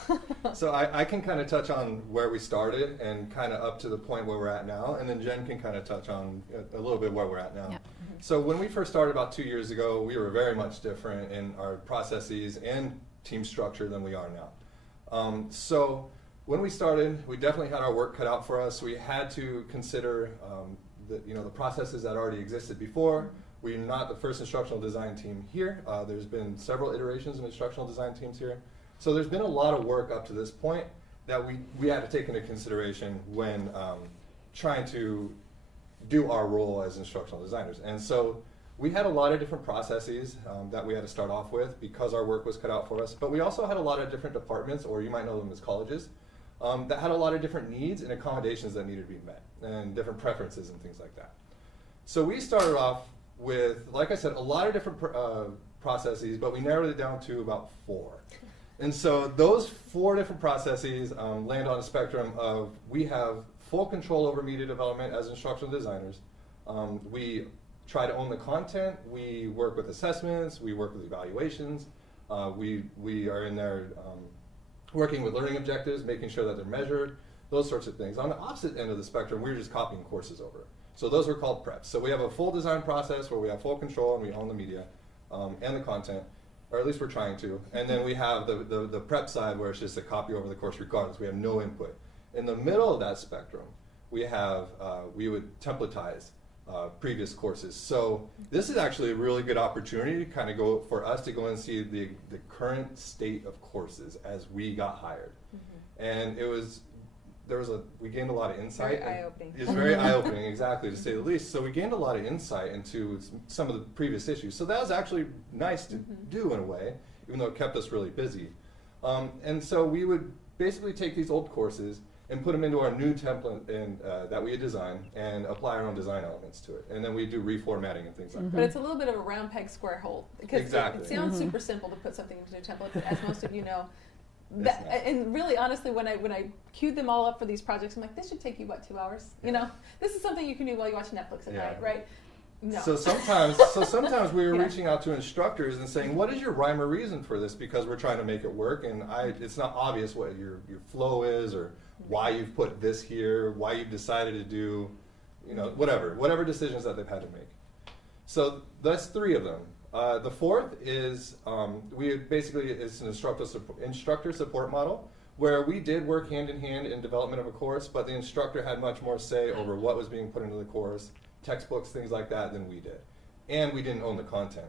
So I can kind of touch on where we started and kind of up to the point where we're at now, and then Jen can kind of touch on a little bit where we're at now. Yeah. So when we first started about 2 years ago, we were very much different in our processes and team structure than we are now. So when we started, we definitely had our work cut out for us. We had to consider the processes that already existed before. We're not the first instructional design team here. There's been several iterations of instructional design teams here. So there's been a lot of work up to this point that we had to take into consideration when trying to do our role as instructional designers. And so we had a lot of different processes that we had to start off with because our work was cut out for us. But we also had a lot of different departments, or you might know them as colleges, that had a lot of different needs and accommodations that needed to be met, and different preferences and things like that. So we started off with, like I said, a lot of different processes, but we narrowed it down to about 4. And so those 4 different processes land on a spectrum of, we have full control over media development as instructional designers. We try to own the content. We work with assessments. We work with evaluations. We are in there working with learning objectives, making sure that they're measured, those sorts of things. On the opposite end of the spectrum, we're just copying courses over. So those are called preps. So we have a full design process where we have full control and we own the media and the content, or at least we're trying to. And then we have the prep side where it's just a copy over the course regardless. We have no input. In the middle of that spectrum, we have, we would templatize previous courses. So this is actually a really good opportunity to kind of go, for us to go and see the current state of courses as we got hired. And it was, we gained a lot of insight. Very eye-opening. It's very eye-opening, exactly, to say the least. So we gained a lot of insight into some of the previous issues. So that was actually nice to do in a way, even though it kept us really busy. And so we would basically take these old courses and put them into our new template that we had designed and apply our own design elements to it. And then we do reformatting and things like that. But it's a little bit of a round peg, square hole. Because Exactly. it sounds super simple to put something into a template, but as most of you know, It's not. and really honestly, when I queued them all up for these projects, I'm like, this should take you, what, 2 hours? You know, this is something you can do while you watch Netflix at Yeah. night, right? No. So sometimes we were reaching out to instructors and saying, what is your rhyme or reason for this? Because we're trying to make it work, and it's not obvious what your flow is, or why you've put this here, why you've decided to do, you know, whatever decisions that they've had to make. So that's 3 of them. The 4th is, it's an instructor support model, where we did work hand in hand in development of a course, but the instructor had much more say over what was being put into the course, textbooks, things like that, than we did. And we didn't own the content.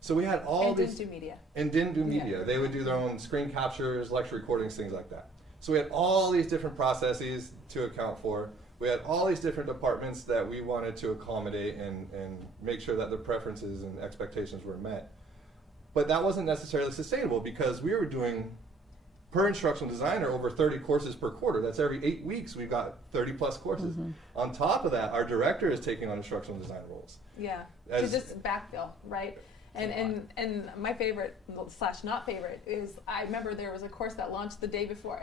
So we had all these... didn't do media. And didn't do media. Yeah. They would do their own screen captures, lecture recordings, things like that. So we had all these different processes to account for. We had all these different departments that we wanted to accommodate and make sure that their preferences and expectations were met. But that wasn't necessarily sustainable, because we were doing, per instructional designer, over 30 courses per quarter. That's every 8 weeks we've got 30 plus courses. On top of that, our director is taking on instructional design roles. Yeah, to just backfill, right? And my favorite / not favorite is, I remember there was a course that launched the day before,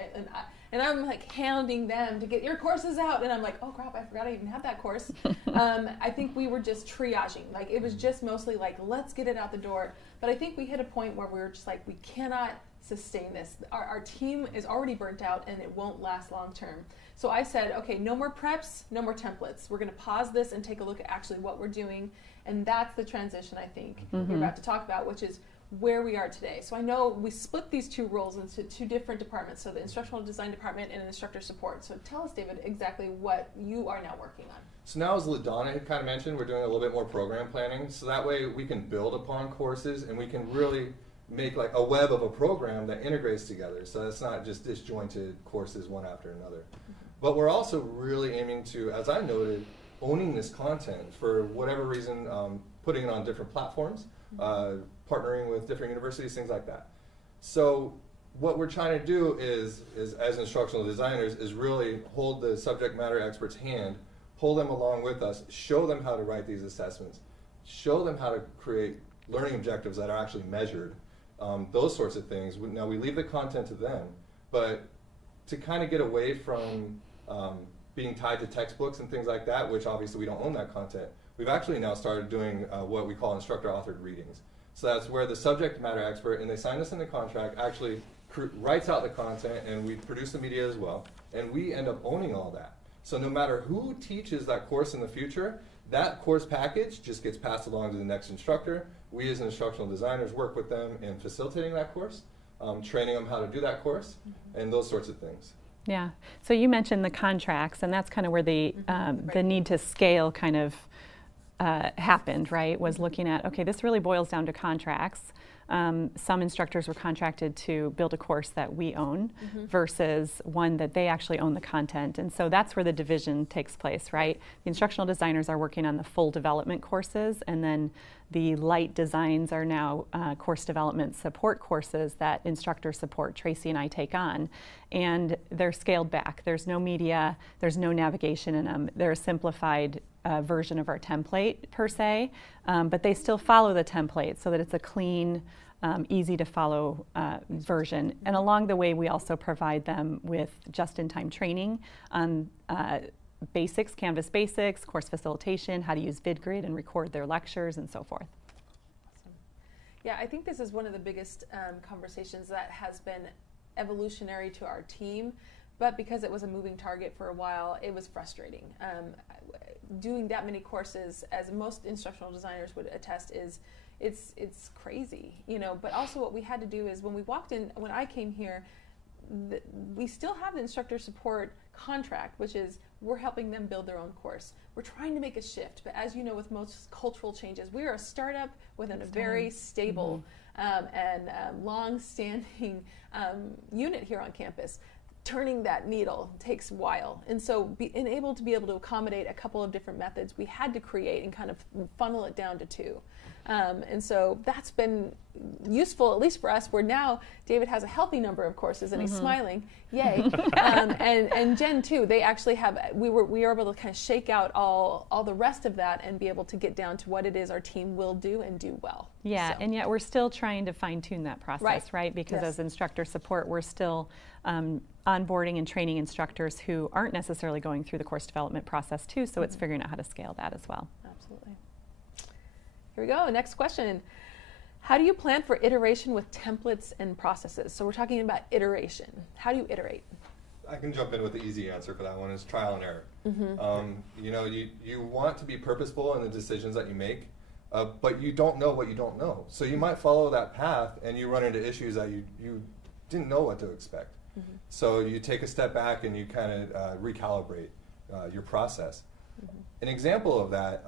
and I'm like hounding them to get your courses out, and I'm like, oh crap, I forgot I even had that course. I think we were just triaging, like it was just mostly like, let's get it out the door. But I think we hit a point where we were just like, we cannot sustain this. Our team is already burnt out, and it won't last long term. So I said, okay, no more preps, no more templates. We're going to pause this and take a look at actually what we're doing. And that's the transition I think we're about to talk about, which is where we are today. So I know we split these 2 roles into 2 different departments, so the instructional design department and instructor support. So tell us, David, exactly what you are now working on. So now, as LaDonna had kind of mentioned, we're doing a little bit more program planning. So that way we can build upon courses, and we can really make like a web of a program that integrates together. So it's not just disjointed courses one after another. But we're also really aiming to, as I noted, owning this content for whatever reason, putting it on different platforms, partnering with different universities, things like that. So what we're trying to do is as instructional designers, is really hold the subject matter expert's hand, pull them along with us, show them how to write these assessments, show them how to create learning objectives that are actually measured, those sorts of things. Now we leave the content to them, but to kind of get away from being tied to textbooks and things like that, which obviously we don't own that content, we've actually now started doing what we call instructor-authored readings. So that's where the subject matter expert, and they sign us in the contract, actually writes out the content, and we produce the media as well, and we end up owning all that. So no matter who teaches that course in the future, that course package just gets passed along to the next instructor. We as instructional designers work with them in facilitating that course, training them how to do that course, and those sorts of things. Yeah. So you mentioned the contracts, and that's kind of where the need to scale kind of happened, right? Was looking at, okay, this really boils down to contracts. some instructors were contracted to build a course that we own versus one that they actually own the content. And so that's where the division takes place, right? The instructional designers are working on the full development courses, and then the light designs are now course development support courses that instructors support. Tracy and I take on, and they're scaled back. There's no media, there's no navigation in them. They're a simplified version of our template per se, but they still follow the template so that it's a clean, easy to follow version. And along the way, we also provide them with just-in-time training on basics, Canvas basics, course facilitation, how to use VidGrid and record their lectures, and so forth. Awesome. Yeah, I think this is one of the biggest conversations that has been evolutionary to our team, but because it was a moving target for a while, it was frustrating. Doing that many courses, as most instructional designers would attest, it's crazy, you know. But also, what we had to do is when I came here, we still have the instructor support contract, which is we're helping them build their own course. We're trying to make a shift, but as you know, with most cultural changes, we are a startup within a very stable and long-standing unit here on campus. Turning that needle takes a while, and so being able to accommodate a couple of different methods, we had to create and kind of funnel it down to two. And so that's been useful, at least for us, where now David has a healthy number of courses and he's smiling, yay. And Jen too, they actually have, we were able to kind of shake out all the rest of that and be able to get down to what it is our team will do and do well. Yeah, so. And yet we're still trying to fine tune that process, right? Because yes. as instructor support, we're still onboarding and training instructors who aren't necessarily going through the course development process too, so it's figuring out how to scale that as well. Absolutely. Here we go, next question. How do you plan for iteration with templates and processes? So we're talking about iteration. How do you iterate? I can jump in with the easy answer for that one. Is trial and error. You know, you want to be purposeful in the decisions that you make, but you don't know what you don't know. So you might follow that path and you run into issues that you didn't know what to expect. So you take a step back and you kind of recalibrate your process. An example of that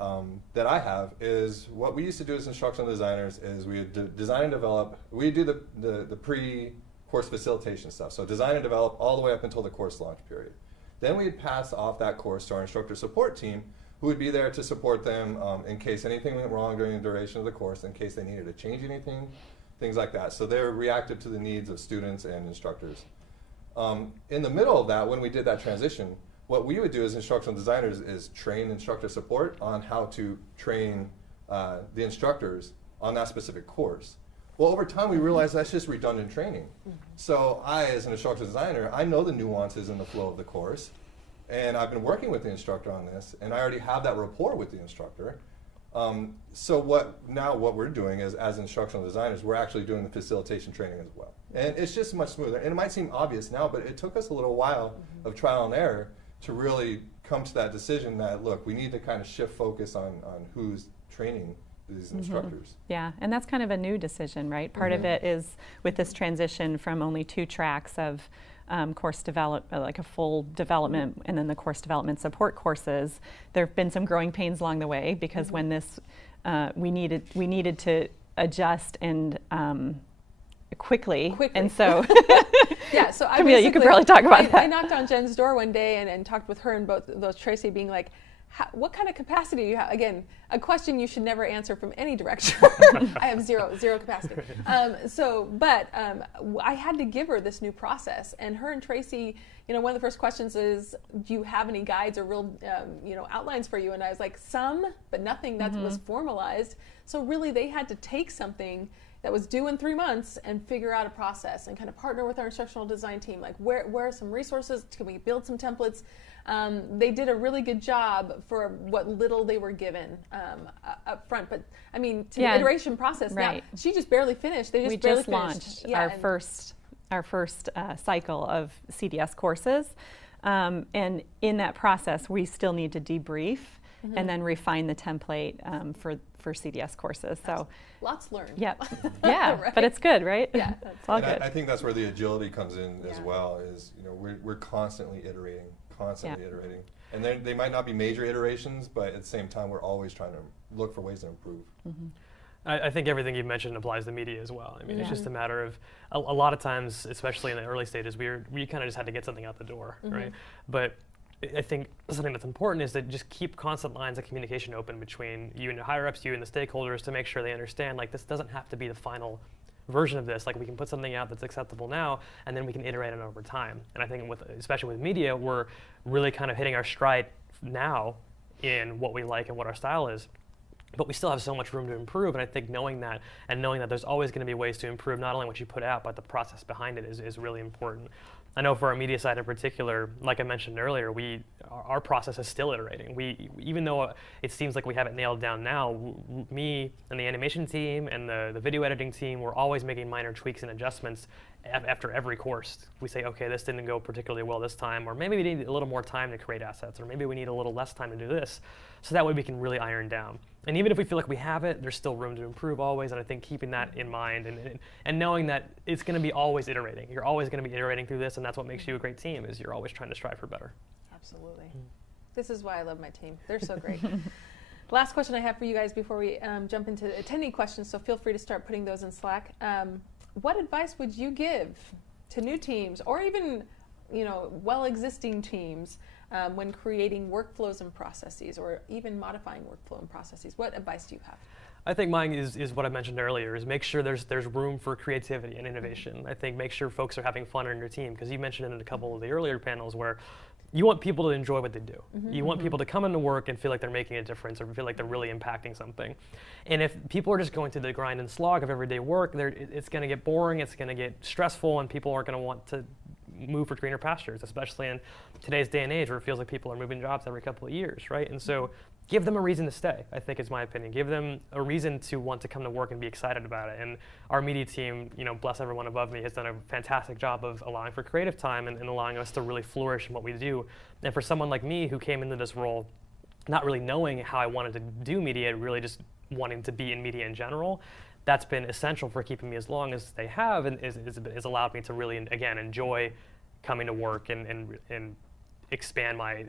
that I have is what we used to do as instructional designers is we would design and develop, we do the pre-course facilitation stuff. So design and develop all the way up until the course launch period. Then we'd pass off that course to our instructor support team, who would be there to support them in case anything went wrong during the duration of the course, in case they needed to change anything, things like that. So they're reactive to the needs of students and instructors. In the middle of that, when we did that transition, what we would do as instructional designers is train instructor support on how to train the instructors on that specific course. Well, over time we realized that's just redundant training. So I, as an instructional designer, I know the nuances in the flow of the course, and I've been working with the instructor on this, and I already have that rapport with the instructor. So what we're doing is, as instructional designers, we're actually doing the facilitation training as well. And it's just much smoother. And it might seem obvious now, but it took us a little while of trial and error to really come to that decision that, look, we need to kind of shift focus on who's training these instructors. Yeah, and that's kind of a new decision, right? Part of it is with this transition from only 2 tracks of course development, like a full development, and then the course development support courses. There have been some growing pains along the way because when this, we needed to adjust and quickly, and so yeah. So I Camille, you could probably talk about that. I knocked on Jen's door one day and talked with her, and both Tracy being like, what kind of capacity do you have? Again, a question you should never answer from any direction. I have zero capacity. But I had to give her this new process, and her and Tracy, you know, one of the first questions is, do you have any guides or real, outlines for you? And I was like, some, but nothing that was formalized. So really, they had to take something that was due in 3 months and figure out a process and kind of partner with our instructional design team. Like, where are some resources? Can we build some templates? They did a really good job for what little they were given up front. But I mean, to the iteration process, right. Now, she just barely finished. We just launched our first cycle of CDS courses. And in that process, we still need to debrief and then refine the template for CDS courses. So lots learned. Yep. Yeah, right? But it's good, right? Yeah, it's all good. I think that's where the agility comes in as well. Is we're constantly iterating, iterating, and they might not be major iterations, but at the same time, we're always trying to look for ways to improve. I think everything you've mentioned applies to media as well. I mean, it's just a matter of a lot of times, especially in the early stages, we kind of just had to get something out the door, right? But I think something that's important is to just keep constant lines of communication open between you and your higher-ups, you and the stakeholders, to make sure they understand, like, this doesn't have to be the final version of this. Like, we can put something out that's acceptable now, and then we can iterate it over time. And I think especially with media, we're really kind of hitting our stride now in what we like and what our style is. But we still have so much room to improve, and I think knowing that there's always going to be ways to improve not only what you put out, but the process behind it is really important. I know for our media side in particular, like I mentioned earlier, our process is still iterating. Even though it seems like we have it nailed down now, me and the animation team and the video editing team, we're always making minor tweaks and adjustments after every course. We say, okay, this didn't go particularly well this time, or maybe we need a little more time to create assets, or maybe we need a little less time to do this, so that way we can really iron down. And even if we feel like we have it, there's still room to improve always, and I think keeping that in mind and knowing that it's going to be always iterating. You're always going to be iterating through this, and that's what makes you a great team, is you're always trying to strive for better. Absolutely. This is why I love my team. They're so great. Last question I have for you guys before we jump into attendee questions, so feel free to start putting those in Slack. What advice would you give to new teams, or even well-existing teams, when creating workflows and processes, or even modifying workflow and processes? What advice do you have? I think mine is what I mentioned earlier, is make sure there's room for creativity and innovation. I think make sure folks are having fun on your team, because you mentioned in a couple of the earlier panels where you want people to enjoy what they do. You want people to come into work and feel like they're making a difference, or feel like they're really impacting something. And if people are just going through the grind and slog of everyday work, it's going to get boring, it's going to get stressful, and people aren't going to want to move for greener pastures, especially in today's day and age where it feels like people are moving jobs every couple of years, right? And so give them a reason to stay, I think is my opinion. Give them a reason to want to come to work and be excited about it. And our media team, bless everyone above me, has done a fantastic job of allowing for creative time and allowing us to really flourish in what we do. And for someone like me who came into this role not really knowing how I wanted to do media, really just wanting to be in media in general, that's been essential for keeping me as long as they have, and is allowed me to really, again, enjoy coming to work and expand my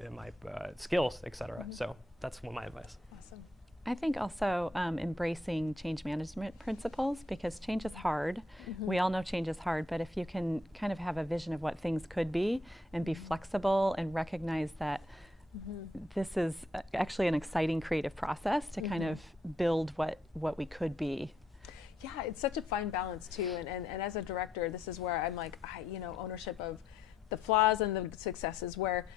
skills, et cetera. So that's my advice. Awesome. I think also embracing change management principles, because change is hard. We all know change is hard, but if you can kind of have a vision of what things could be and be flexible and recognize that this is actually an exciting creative process to kind of build what we could be. Yeah, it's such a fine balance too, and as a director, this is where I'm like, ownership of the flaws and the successes, where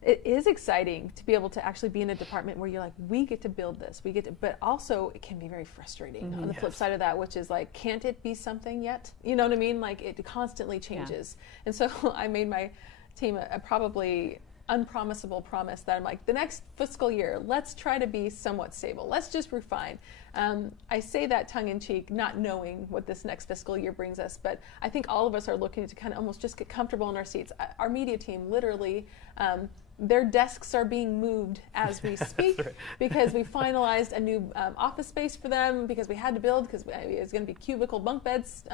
it is exciting to be able to actually be in a department where you're like, we get to build this, but also it can be very frustrating on the flip side of that, which is like, can't it be something yet? You know what I mean? Like, it constantly changes. And so I made my team a probably unpromisable promise that I'm like, the next fiscal year, let's try to be somewhat stable. Let's just refine. I say that tongue in cheek, not knowing what this next fiscal year brings us, but I think all of us are looking to kind of almost just get comfortable in our seats. Our media team, literally, their desks are being moved as we speak because we finalized a new office space for them, because we had to build, because it was going to be cubicle bunk beds.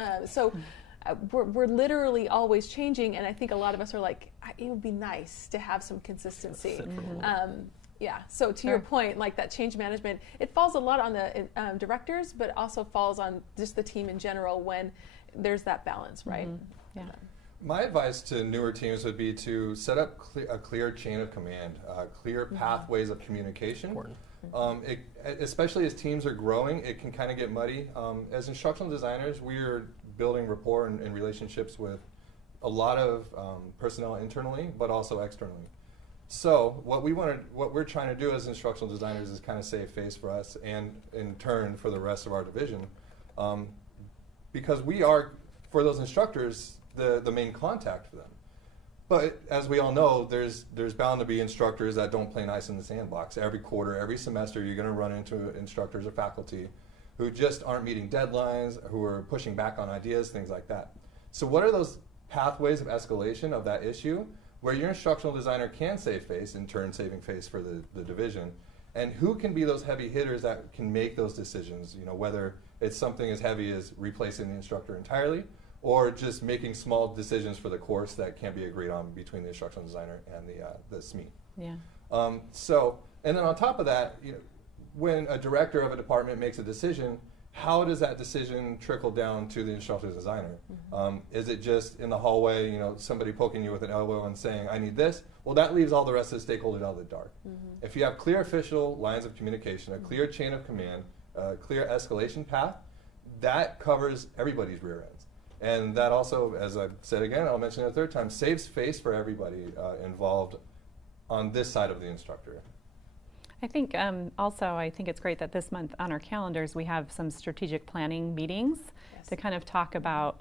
We're literally always changing, and I think a lot of us are like, it would be nice to have some consistency. So to your point, like that change management, it falls a lot on the directors, but also falls on just the team in general when there's that balance, right? My advice to newer teams would be to set up a clear chain of command, clear pathways of communication. Especially as teams are growing, it can kind of get muddy. As instructional designers, we're building rapport and relationships with a lot of personnel internally, but also externally. So what we're trying to do as instructional designers is kind of save face for us, and in turn for the rest of our division, because we are, for those instructors, the main contact for them. But as we all know, there's bound to be instructors that don't play nice in the sandbox. Every quarter, every semester, you're going to run into instructors or faculty who just aren't meeting deadlines, who are pushing back on ideas, things like that. So what are those pathways of escalation of that issue where your instructional designer can save face, in turn saving face for the division? And who can be those heavy hitters that can make those decisions, whether it's something as heavy as replacing the instructor entirely, or just making small decisions for the course that can't be agreed on between the instructional designer and the SME. And then on top of that, when a director of a department makes a decision, how does that decision trickle down to the instructional designer? Is it just in the hallway, somebody poking you with an elbow and saying, I need this? Well, that leaves all the rest of the stakeholders out of the dark. If you have clear official lines of communication, a clear chain of command, a clear escalation path, that covers everybody's rear ends. And that also, as I've said again, I'll mention it a third time, saves face for everybody involved on this side of the instructor. I think I think it's great that this month on our calendars we have some strategic planning meetings to kind of talk about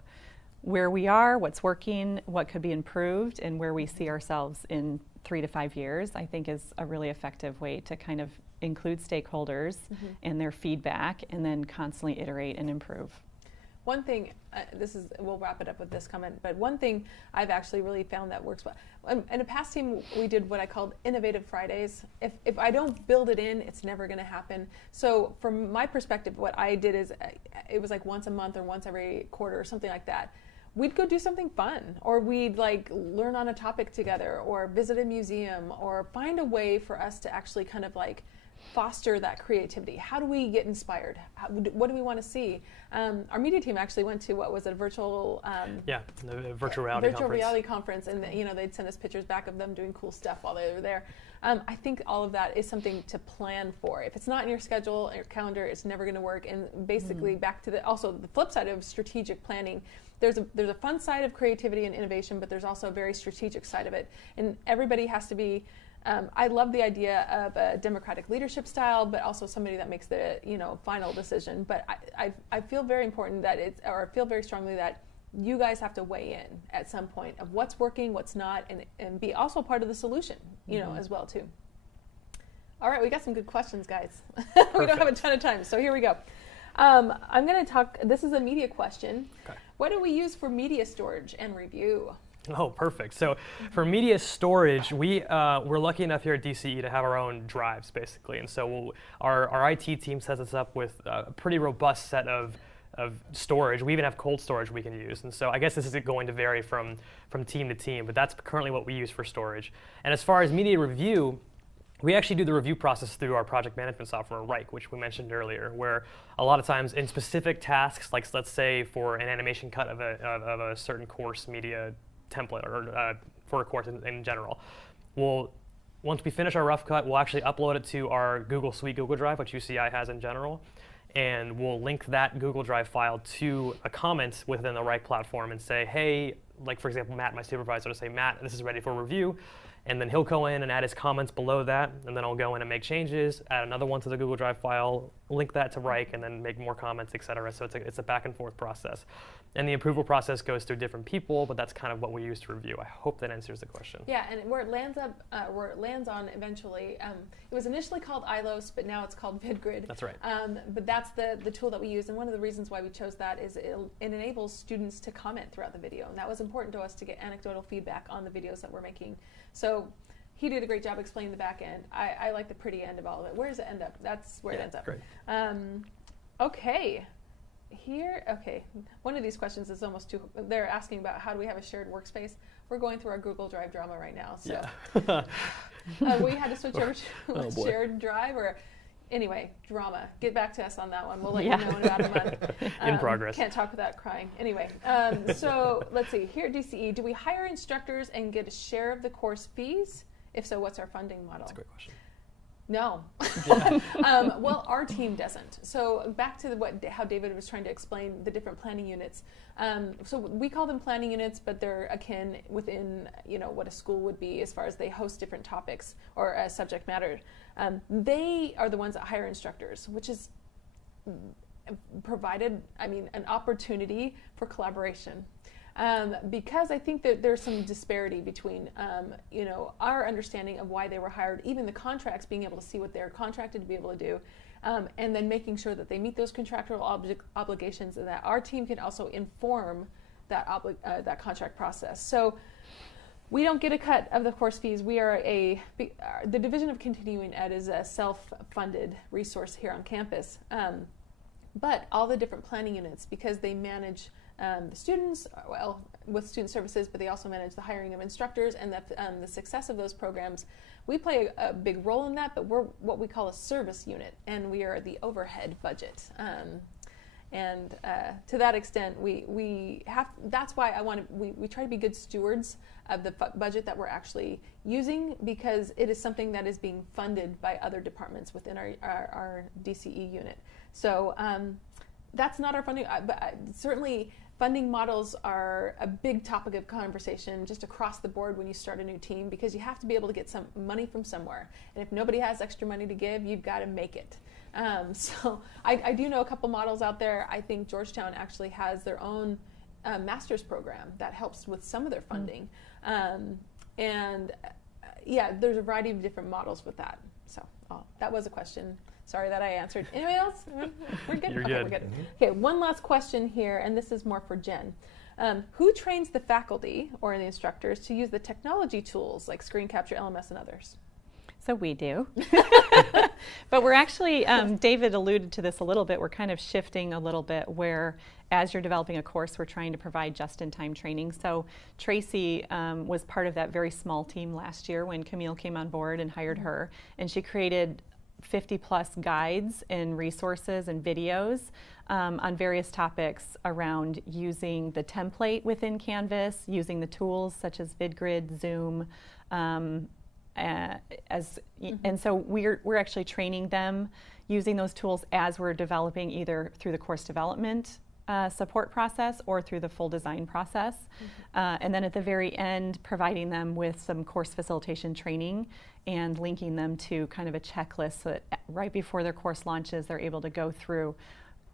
where we are, what's working, what could be improved, and where we see ourselves in 3 to 5 years. I think is a really effective way to kind of include stakeholders and their feedback, and then constantly iterate and improve. One thing, we'll wrap it up with this comment, but one thing I've actually really found that works well. In a past team, we did what I called Innovative Fridays. If I don't build it in, it's never going to happen. So from my perspective, what I did is it was like once a month or once every quarter or something like that. We'd go do something fun, or we'd like learn on a topic together, or visit a museum, or find a way for us to actually kind of like foster that creativity. How do we get inspired? What do we want to see? Our media team actually went to a virtual the virtual reality conference, and they'd send us pictures back of them doing cool stuff while they were there. I think all of that is something to plan for. If it's not in your schedule, your calendar, it's never going to work. And basically, back to the flip side of strategic planning. There's a fun side of creativity and innovation, but there's also a very strategic side of it. And everybody has to be. I love the idea of a democratic leadership style, but also somebody that makes the final decision. But I feel very important that I feel very strongly that you guys have to weigh in at some point of what's working, what's not, and be also part of the solution, as well too. All right, we got some good questions, guys. We don't have a ton of time, so here we go. I'm going to talk. This is a media question. Okay. What do we use for media storage and review? Oh, perfect. So for media storage, we're lucky enough here at DCE to have our own drives, basically. And so our IT team sets us up with a pretty robust set of storage. We even have cold storage we can use. And so I guess this is going to vary from team to team, but that's currently what we use for storage. And as far as media review, we actually do the review process through our project management software, Rike, which we mentioned earlier, where a lot of times in specific tasks, like let's say for an animation cut of a certain course media template or for a course in general, once we finish our rough cut, we'll actually upload it to our Google Suite Google Drive, which UCI has in general, and we'll link that Google Drive file to a comment within the Rike platform and say, hey, like for example, Matt, my supervisor, to say, Matt, this is ready for review. And then he'll go in and add his comments below that, and then I'll go in and make changes, add another one to the Google Drive file, link that to Rike, and then make more comments, et cetera. So it's a back and forth process. And the approval process goes through different people, but that's kind of what we use to review. I hope that answers the question. Yeah, and where it lands on eventually, it was initially called ILOS, but now it's called VidGrid. That's right. But that's the tool that we use, and one of the reasons why we chose that is it enables students to comment throughout the video, and that was important to us to get anecdotal feedback on the videos that we're making. So he did a great job explaining the back end. I like the pretty end of all of it. Where does it end up? That's where it ends up. Great. Okay. Okay. One of these questions is almost too. They're asking about how do we have a shared workspace. We're going through our Google Drive drama right now. So we had to switch over to a shared drive or. Anyway, drama. Get back to us on that one. We'll let you know in about a month. In progress. Can't talk without crying. Anyway, so let's see. Here at DCE, do we hire instructors and get a share of the course fees? If so, what's our funding model? That's a great question. No. Well, our team doesn't. So back to how David was trying to explain the different planning units. So we call them planning units, but they're akin within what a school would be as far as they host different topics or subject matter. They are the ones that hire instructors, which is provided, an opportunity for collaboration. Because I think that there's some disparity between, our understanding of why they were hired, even the contracts, being able to see what they're contracted to be able to do, and then making sure that they meet those contractual obligations, and that our team can also inform that contract process. So we don't get a cut of the course fees. We are the Division of Continuing Ed is a self-funded resource here on campus. But all the different planning units, because they manage the students, with student services, but they also manage the hiring of instructors and the success of those programs. We play a big role in that, but we're what we call a service unit, and we are the overhead budget. And to that extent, we have. That's why we try to be good stewards of the budget that we're actually using, because it is something that is being funded by other departments within our DCE unit. So that's not our funding, but certainly funding models are a big topic of conversation just across the board when you start a new team, because you have to be able to get some money from somewhere. And if nobody has extra money to give, you've got to make it. So I do know a couple models out there. I think Georgetown actually has their own master's program that helps with some of their funding. Yeah, there's a variety of different models with that. So that was a question. Sorry that I answered. Anybody else? We're good? You're Okay, good. we're good. Okay, one last question here, and this is more for Jen. Who trains the faculty or the instructors to use the technology tools like Screen Capture, LMS, and others? So we do. But we're actually, David alluded to this a little bit, we're kind of shifting a little bit where as you're developing a course, we're trying to provide just-in-time training. So Tracy was part of that very small team last year when Camille came on board and hired her, and she created 50-plus guides and resources and videos on various topics around using the template within Canvas, using the tools such as VidGrid, Zoom, and so we're actually training them using those tools as we're developing, either through the course development support process or through the full design process. And then at the very end, providing them with some course facilitation training and linking them to kind of a checklist so that right before their course launches, they're able to go through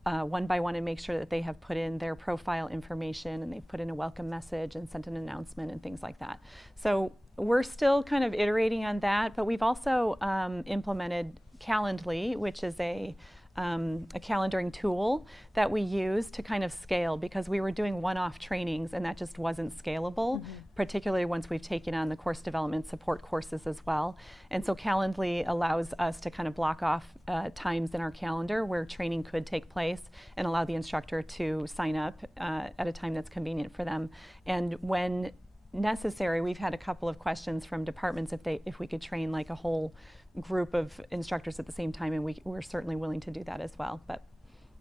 one by one and make sure that they have put in their profile information and they've put in a welcome message and sent an announcement and things like that. So we're still kind of iterating on that, but we've also implemented Calendly, which is a calendaring tool that we use to kind of scale, because we were doing one-off trainings and that just wasn't scalable, particularly once we've taken on the course development support courses as well. And so Calendly allows us to kind of block off times in our calendar where training could take place and allow the instructor to sign up at a time that's convenient for them. And when necessary, we've had a couple of questions from departments if we could train like a whole group of instructors at the same time, and we're certainly willing to do that as well, but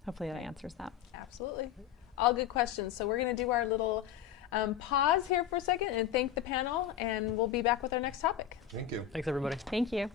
hopefully that answers that. Absolutely. All good questions. So we're going to do our little pause here for a second and thank the panel, and we'll be back with our next topic. Thank you. Thanks, everybody. Thank you.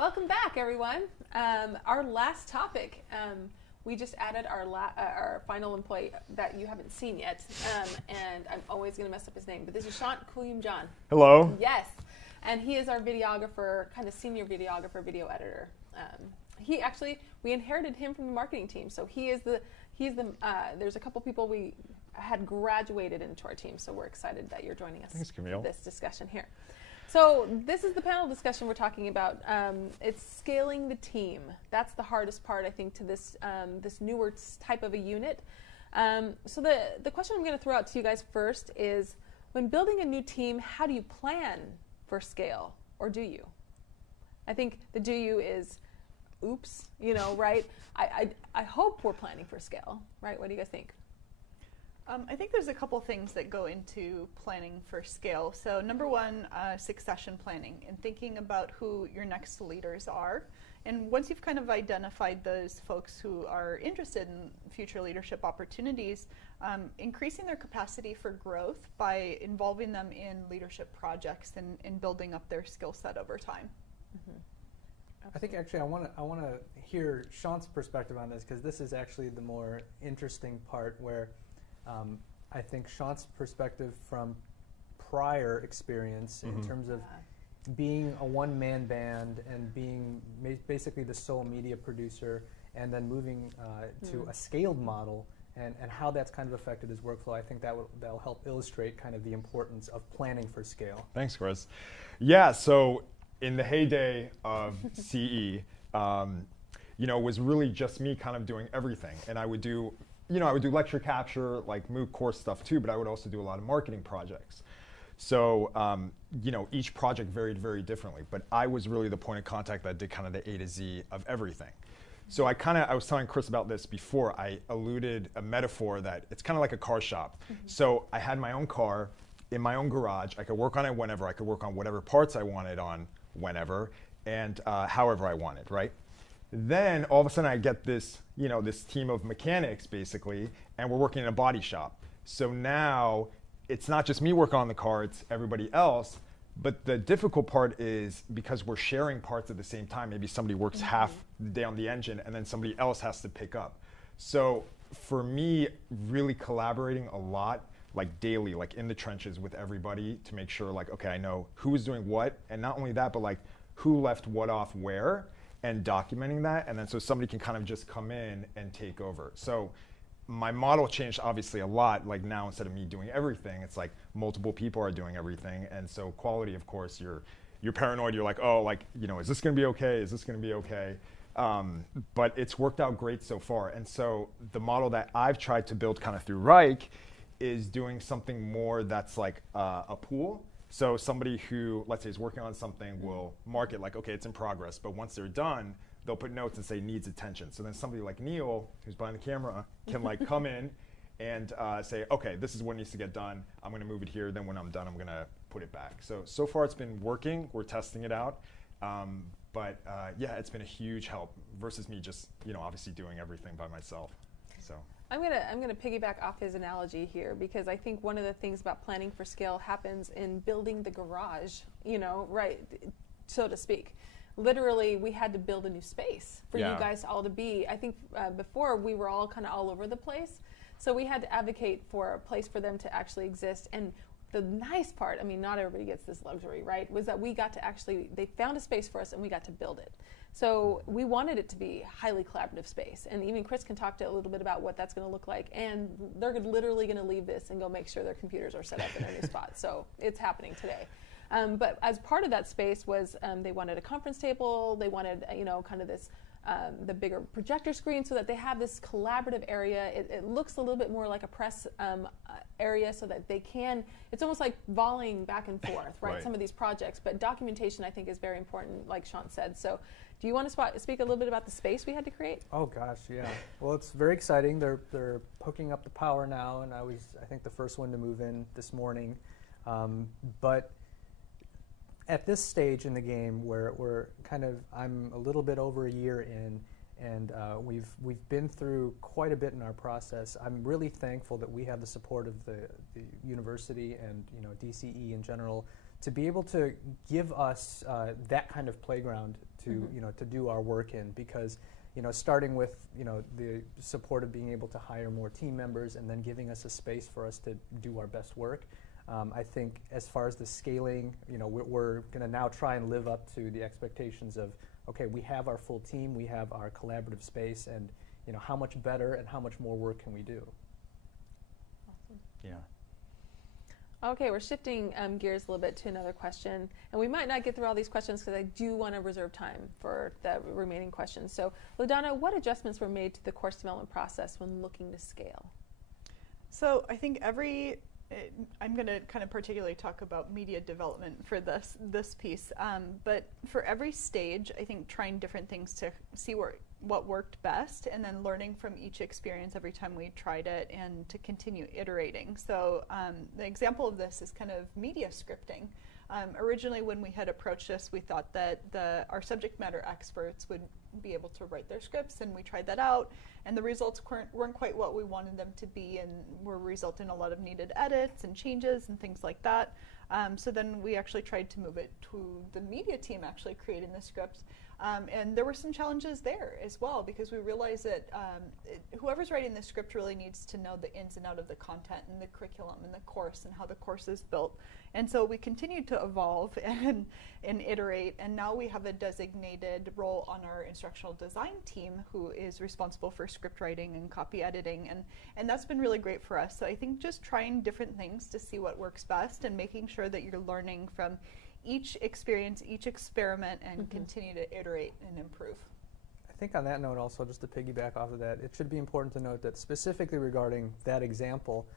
Welcome back, everyone. Our last topic, we just added our final employee that you haven't seen yet, and I'm always going to mess up his name, but this is Shant Kuyum-John. Hello. Yes, and he is our videographer, kind of senior videographer, video editor. We inherited him from the marketing team, so he's the. There's a couple people we had graduated into our team, so we're excited that you're joining us. Thanks, Camille. For this discussion here. So this is the panel discussion we're talking about. It's scaling the team. That's the hardest part, I think, to this this newer type of a unit. So the question I'm going to throw out to you guys first is, when building a new team, how do you plan for scale, or do you? I think the do you is, oops, right? I hope we're planning for scale, right? What do you guys think? I think there's a couple things that go into planning for scale. So number one, succession planning and thinking about who your next leaders are. And once you've kind of identified those folks who are interested in future leadership opportunities, increasing their capacity for growth by involving them in leadership projects and building up their skill set over time. Mm-hmm. I think actually I want to hear Shant's perspective on this, because this is actually the more interesting part, where I think Shant's perspective from prior experience in terms of being a one-man band and being basically the sole media producer, and then moving to a scaled model, and how that's kind of affected his workflow. I think that'll help illustrate kind of the importance of planning for scale. Thanks, Chris. Yeah, so in the heyday of CE, it was really just me kind of doing everything. And I would do lecture capture, like MOOC course stuff too, but I would also do a lot of marketing projects. So, each project varied very differently, but I was really the point of contact that did kind of the A to Z of everything. So I was telling Chris about this before. I alluded a metaphor that it's kind of like a car shop. Mm-hmm. So I had my own car in my own garage. I could work on it whenever. I could work on whatever parts I wanted on whenever, and however I wanted, right? Then all of a sudden I get this, this team of mechanics basically, and we're working in a body shop. So now it's not just me working on the car, it's everybody else. But the difficult part is, because we're sharing parts at the same time, maybe somebody works half the day on the engine and then somebody else has to pick up. So for me, really collaborating a lot, like daily, like in the trenches with everybody, to make sure like, okay, I know who's doing what, and not only that, but like who left what off where, and documenting that, and then so somebody can kind of just come in and take over. So my model changed obviously a lot. Like now, instead of me doing everything, it's like multiple people are doing everything, and so quality, of course, you're paranoid. You're like, oh, like, is this going to be okay? Is this going to be okay? But it's worked out great so far. And so the model that I've tried to build kind of through Reich is doing something more that's like a pool. So somebody who, let's say, is working on something will mark it like, okay, it's in progress. But once they're done, they'll put notes and say needs attention. So then somebody like Neil, who's behind the camera, can like come in and say, okay, this is what needs to get done. I'm going to move it here. Then when I'm done, I'm going to put it back. So far it's been working. We're testing it out. But yeah, it's been a huge help versus me just, obviously doing everything by myself. So. I'm gonna piggyback off his analogy here, because I think one of the things about planning for scale happens in building the garage, right, so to speak. Literally, we had to build a new space for you guys all to be. I think before we were all kind of all over the place, so we had to advocate for a place for them to actually exist. And the nice part, I mean, not everybody gets this luxury, right, was that we got to they found a space for us and we got to build it. So we wanted it to be a highly collaborative space. And even Chris can talk to a little bit about what that's going to look like. And they're literally going to leave this and go make sure their computers are set up in their new spot. So it's happening today. But as part of that space was they wanted a conference table. They wanted, kind of this, the bigger projector screen, so that they have this collaborative area. It looks a little bit more like a press area, so that they can, it's almost like volleying back and forth, right? Some of these projects. But documentation, I think, is very important, like Shant said. So do you want to speak a little bit about the space we had to create? Oh gosh, yeah. Well, it's very exciting. They're hooking up the power now, and I think, the first one to move in this morning. But at this stage in the game, where I'm a little bit over a year in, and we've been through quite a bit in our process. I'm really thankful that we have the support of the university and DCE in general to be able to give us that kind of playground to to do our work in, because starting with the support of being able to hire more team members and then giving us a space for us to do our best work. I think as far as the scaling, we're going to now try and live up to the expectations of, okay, we have our full team, we have our collaborative space, and how much better and how much more work can we do? Awesome. Yeah. Okay, we're shifting gears a little bit to another question, and we might not get through all these questions because I do want to reserve time for the remaining questions. So, LaDonna, what adjustments were made to the course development process when looking to scale? So I think I'm going to kind of particularly talk about media development for this piece, but for every stage, I think trying different things to see what worked best, and then learning from each experience every time we tried it, and to continue iterating. So the example of this is kind of media scripting. Originally, when we had approached this, we thought that our subject matter experts would be able to write their scripts, and we tried that out, and the results weren't quite what we wanted them to be, and were resulting in a lot of needed edits and changes and things like that. So then we actually tried to move it to the media team actually creating the scripts. And there were some challenges there as well, because we realized that whoever's writing the script really needs to know the ins and outs of the content and the curriculum and the course and how the course is built. And so we continued to evolve and iterate, and now we have a designated role on our instructional design team who is responsible for script writing and copy editing, and that's been really great for us. So I think just trying different things to see what works best, and making sure that you're learning from each experience, each experiment, and continue to iterate and improve. I think on that note also, just to piggyback off of that, it should be important to note that specifically regarding that example,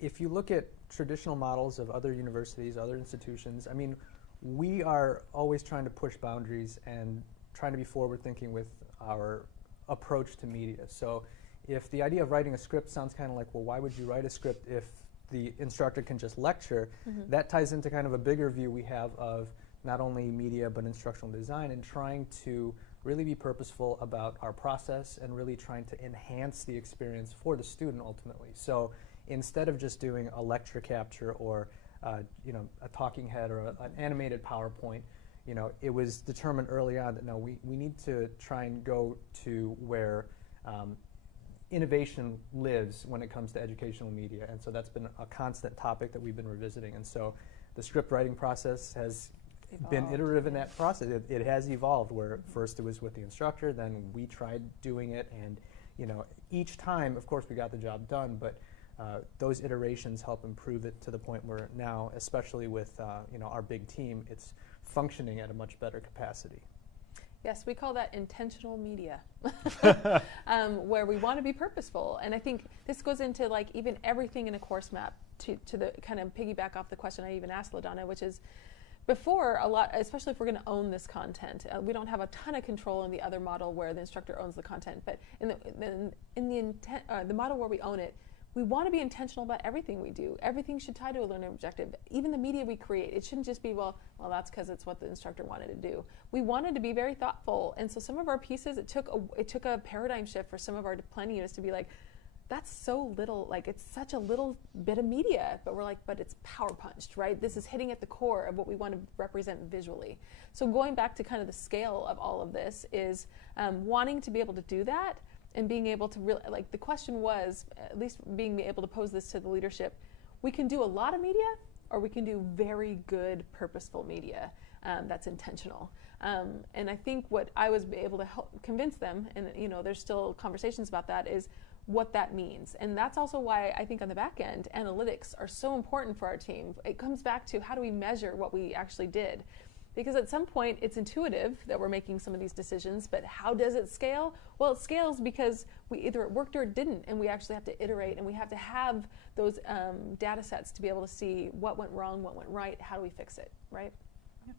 if you look at traditional models of other universities, other institutions, I mean, we are always trying to push boundaries and trying to be forward-thinking with our approach to media. So if the idea of writing a script sounds kind of like, well, why would you write a script if the instructor can just lecture, that ties into kind of a bigger view we have of not only media but instructional design, and trying to really be purposeful about our process and really trying to enhance the experience for the student ultimately. So instead of just doing a lecture capture or a talking head or an animated PowerPoint, it was determined early on that no, we need to try and go to where innovation lives when it comes to educational media, and so that's been a constant topic that we've been revisiting. And so the script writing process has been iterative in that process. It has evolved, where first it was with the instructor, then we tried doing it, and each time, of course, we got the job done, but those iterations help improve it to the point where now, especially with our big team, it's functioning at a much better capacity. Yes, we call that intentional media, where we want to be purposeful. And I think this goes into like even everything in a course map, to the kind of piggyback off the question I even asked LaDonna, which is before a lot, especially if we're going to own this content, we don't have a ton of control in the other model where the instructor owns the content. But in the model where we own it, we want to be intentional about everything we do. Everything should tie to a learning objective. Even the media we create, it shouldn't just be, well, that's because it's what the instructor wanted to do. We wanted to be very thoughtful, and so some of our pieces, it took a paradigm shift for some of our planning units to be like, that's so little, like it's such a little bit of media, but we're like, but it's power punched, right? This is hitting at the core of what we want to represent visually. So going back to kind of the scale of all of this is wanting to be able to do that, and being able to really, like the question was, at least being able to pose this to the leadership, we can do a lot of media, or we can do very good, purposeful media that's intentional. And I think what I was able to help convince them, and there's still conversations about that, is what that means. And that's also why I think on the back end, analytics are so important for our team. It comes back to how do we measure what we actually did? Because at some point it's intuitive that we're making some of these decisions, but how does it scale? Well, it scales because either it worked or it didn't, and we actually have to iterate, and we have to have those data sets to be able to see what went wrong, what went right, how do we fix it, right? Yeah.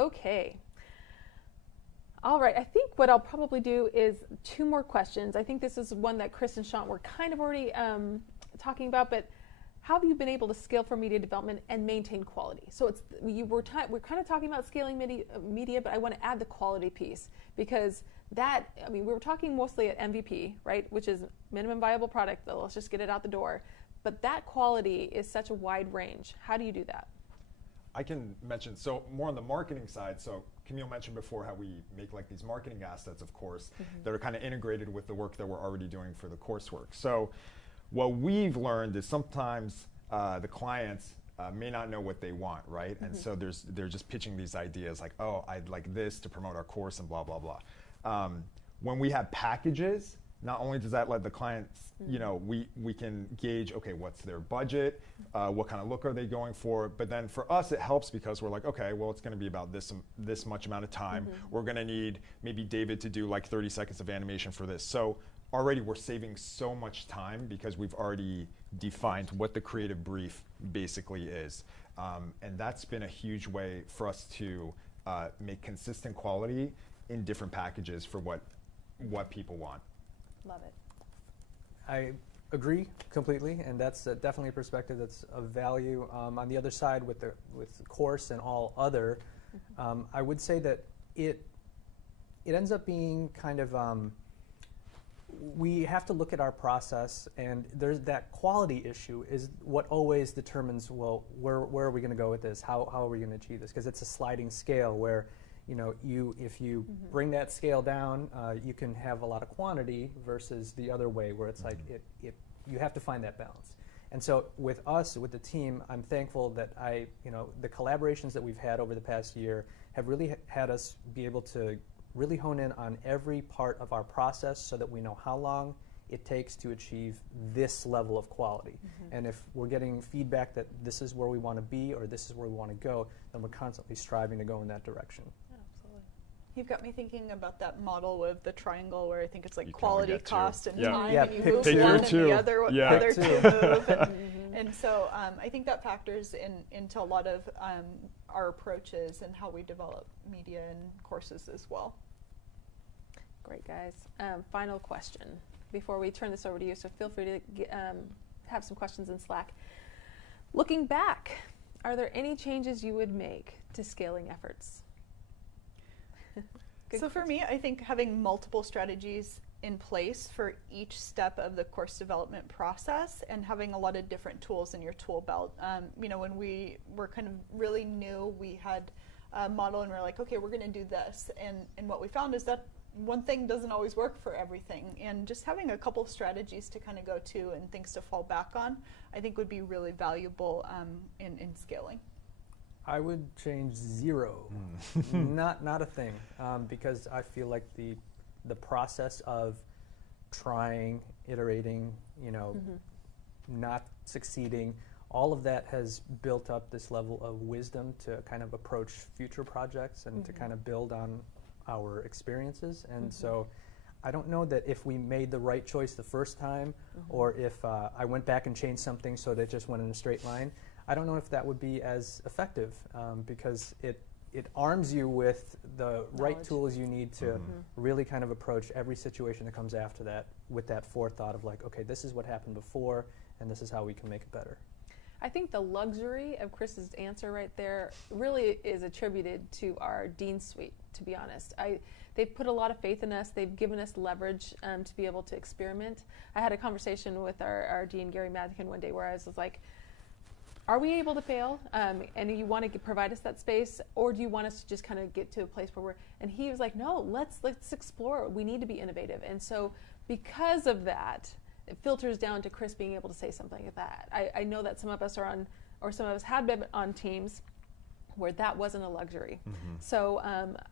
Okay. All right, I think what I'll probably do is 2 more questions. I think this is one that Chris and Sean were kind of already talking about, but how have you been able to scale for media development and maintain quality? So we're kind of talking about scaling media, but I want to add the quality piece, because we were talking mostly at MVP, right, which is minimum viable product, let's just get it out the door. But that quality is such a wide range. How do you do that? I can mention, so more on the marketing side, so Camille mentioned before how we make like these marketing assets, of course, that are kind of integrated with the work that we're already doing for the coursework. So what we've learned is sometimes the clients may not know what they want, right? And so they're just pitching these ideas like, oh, I'd like this to promote our course and blah, blah, blah. When we have packages, not only does that let the clients, you know, we can gauge, okay, what's their budget, what kind of look are they going for, but then for us it helps because we're like, okay, well it's going to be about this much amount of time. We're going to need maybe David to do like 30 seconds of animation for this. So already we're saving so much time because we've already defined what the creative brief basically is. And that's been a huge way for us to make consistent quality in different packages for what people want. Love it. I agree completely, and that's definitely a perspective that's of value. On the other side, with the course and all other, I would say that it ends up being kind of we have to look at our process, and there's that quality issue is what always determines, well, where are we going to go with this? How are we going to achieve this? Because it's a sliding scale where, you know, if you bring that scale down, you can have a lot of quantity versus the other way where it's like you have to find that balance. And so with us, with the team, I'm thankful that the collaborations that we've had over the past year have really had us be able to really hone in on every part of our process so that we know how long it takes to achieve this level of quality. And if we're getting feedback that this is where we want to be or this is where we want to go, then we're constantly striving to go in that direction. Absolutely. You've got me thinking about that model with the triangle where I think it's like You can only quality, get two. cost, and Yeah. time, Yeah, and you pick move two. one Pick and two. the other, Yeah. other Pick two two. move. And so I think that factors into a lot of our approaches and how we develop media and courses as well. Great, guys. Final question before we turn this over to you, so feel free to have some questions in Slack. Looking back, are there any changes you would make to scaling efforts? So for me, I think having multiple strategies in place for each step of the course development process and having a lot of different tools in your tool belt. When we were kind of really new, we had a model and we were like, okay, we're going to do this. And what we found is that one thing doesn't always work for everything, and just having a couple strategies to kind of go to and things to fall back on, I think would be really valuable in scaling. I would change zero, not a thing, because I feel like the process of trying, iterating, not succeeding, all of that has built up this level of wisdom to kind of approach future projects and to kind of build on our experiences. And so I don't know that if we made the right choice the first time or if I went back and changed something so that it just went in a straight line, I don't know if that would be as effective because it arms you with the right tools you need to really kind of approach every situation that comes after that with that forethought of like, okay, this is what happened before and this is how we can make it better. I think the luxury of Chris's answer right there really is attributed to our Dean Suite, to be honest. They've put a lot of faith in us. They've given us leverage to be able to experiment. I had a conversation with our Dean, Gary Madkin, one day where I was like, are we able to fail? And you want to provide us that space, or do you want us to just kind of get to a place where we're, and he was like, no, let's explore. We need to be innovative. And so because of that, it filters down to Chris being able to say something like that. I know that some of us are on, or some of us had been on teams where that wasn't a luxury. So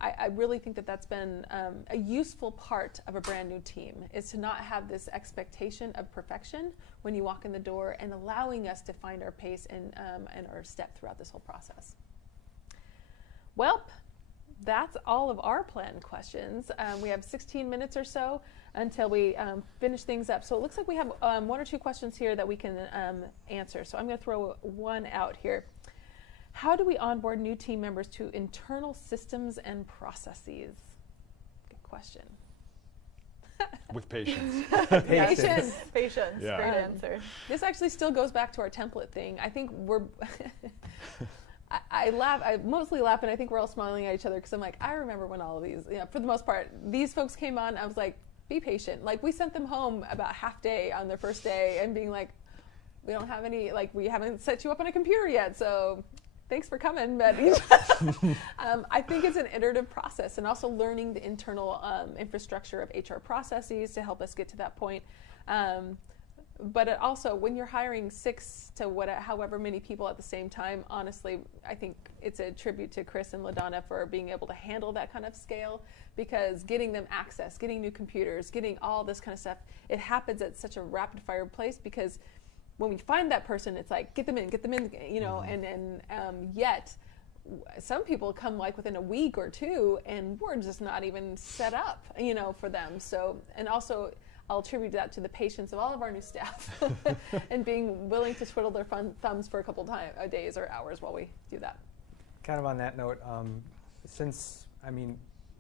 I really think that that's been a useful part of a brand new team, is to not have this expectation of perfection when you walk in the door, and allowing us to find our pace and our step throughout this whole process. Well, that's all of our planned questions. We have 16 minutes or so until we finish things up. So it looks like we have one or two questions here that we can answer. So I'm going to throw one out here. How do we onboard new team members to internal systems and processes? Good question. With patience. Patience. Patience, Yeah. great answer. This actually still goes back to our template thing. I think we're, I laugh, I mostly laugh, and I think we're all smiling at each other because I'm like, I remember when all of these, for the most part, these folks came on, I was like, be patient. Like, we sent them home about half day on their first day and being like, we don't have any, like, we haven't set you up on a computer yet, so thanks for coming, but I think it's an iterative process, and also learning the internal infrastructure of HR processes to help us get to that point. But it also, when you're hiring 6 to however many people at the same time, honestly, I think it's a tribute to Chris and LaDonna for being able to handle that kind of scale, because getting them access, getting new computers, getting all this kind of stuff, it happens at such a rapid fire place, because when we find that person, it's like, get them in, you know, and yet some people come like within a week or 2, and we're just not even set up, you know, for them. So, and also, I'll attribute that to the patience of all of our new staff and being willing to twiddle their thumbs for a couple days or hours while we do that. Kind of on that note,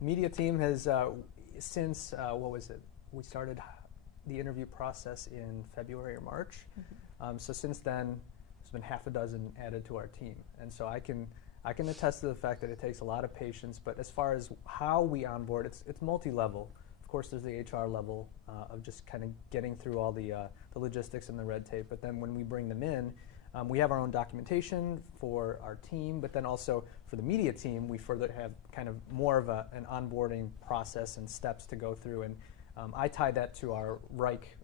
media team has, what was it? We started the interview process in February or March. So since then, there's been half a dozen added to our team. And so I can attest to the fact that it takes a lot of patience, but as far as how we onboard, it's multi-level. Of course, there's the HR level of just kind of getting through all the logistics and the red tape. But then when we bring them in, we have our own documentation for our team, but then also for the media team, we further have kind of more of an onboarding process and steps to go through. And I tie that to our Reich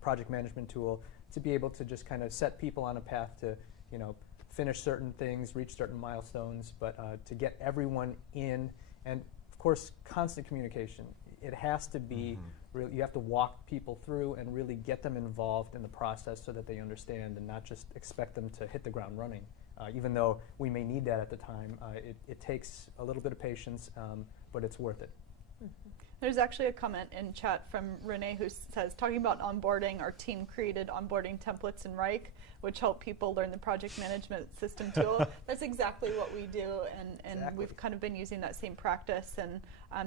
project management tool to be able to just kind of set people on a path to, you know, finish certain things, reach certain milestones, but to get everyone in, and of course, constant communication. It has to be, you have to walk people through and really get them involved in the process so that they understand, and not just expect them to hit the ground running. Even though we may need that at the time, it takes a little bit of patience, but it's worth it. There's actually a comment in chat from Renee who says, talking about onboarding, our team created onboarding templates in Reich, which help people learn the project management system tool. That's exactly what we do, and Exactly. we've kind of been using that same practice, and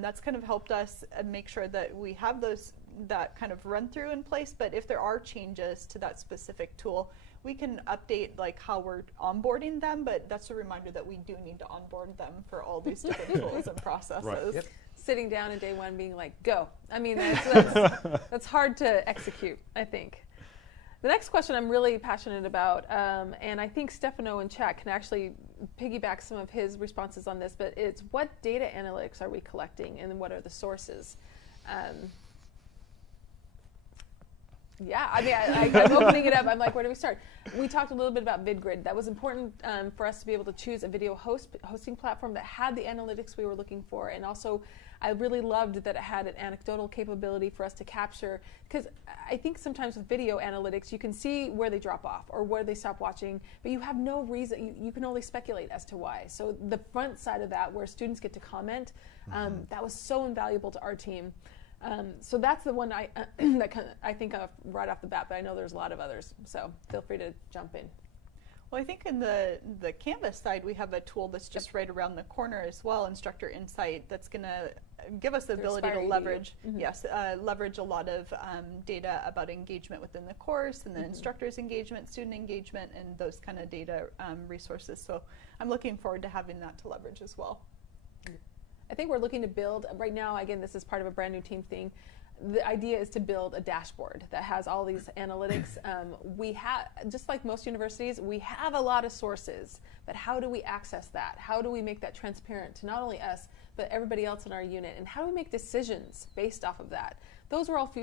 that's kind of helped us make sure that we have that kind of run through in place. But if there are changes to that specific tool, we can update like how we're onboarding them, but that's a reminder that we do need to onboard them for all these different tools and processes. Right. Yep. Sitting down in day 1 being like, go. I mean, that's hard to execute, I think. The next question I'm really passionate about, and I think Stefano in chat can actually piggyback some of his responses on this, but it's what data analytics are we collecting, and what are the sources? Yeah, I mean, I'm opening it up. I'm like, where do we start? We talked a little bit about VidGrid. That was important for us to be able to choose a video hosting platform that had the analytics we were looking for. And also, I really loved that it had an anecdotal capability for us to capture, because I think sometimes with video analytics, you can see where they drop off or where they stop watching, but you have no reason. You can only speculate as to why. So the front side of that, where students get to comment, that was so invaluable to our team. So that's the one I think of right off the bat, but I know there's a lot of others, so feel free to jump in. Well, I think in the Canvas side, we have a tool that's just right around the corner as well, Instructor Insight, that's going to give us the ability to leverage, leverage a lot of data about engagement within the course, and the instructor's engagement, student engagement, and those kind of data resources. So I'm looking forward to having that to leverage as well. I think we're looking to build, right now, again, this is part of a brand new team thing. The idea is to build a dashboard that has all these analytics. We have, just like most universities, we have a lot of sources, but how do we access that? How do we make that transparent to not only us, but everybody else in our unit? And how do we make decisions based off of that? Those are all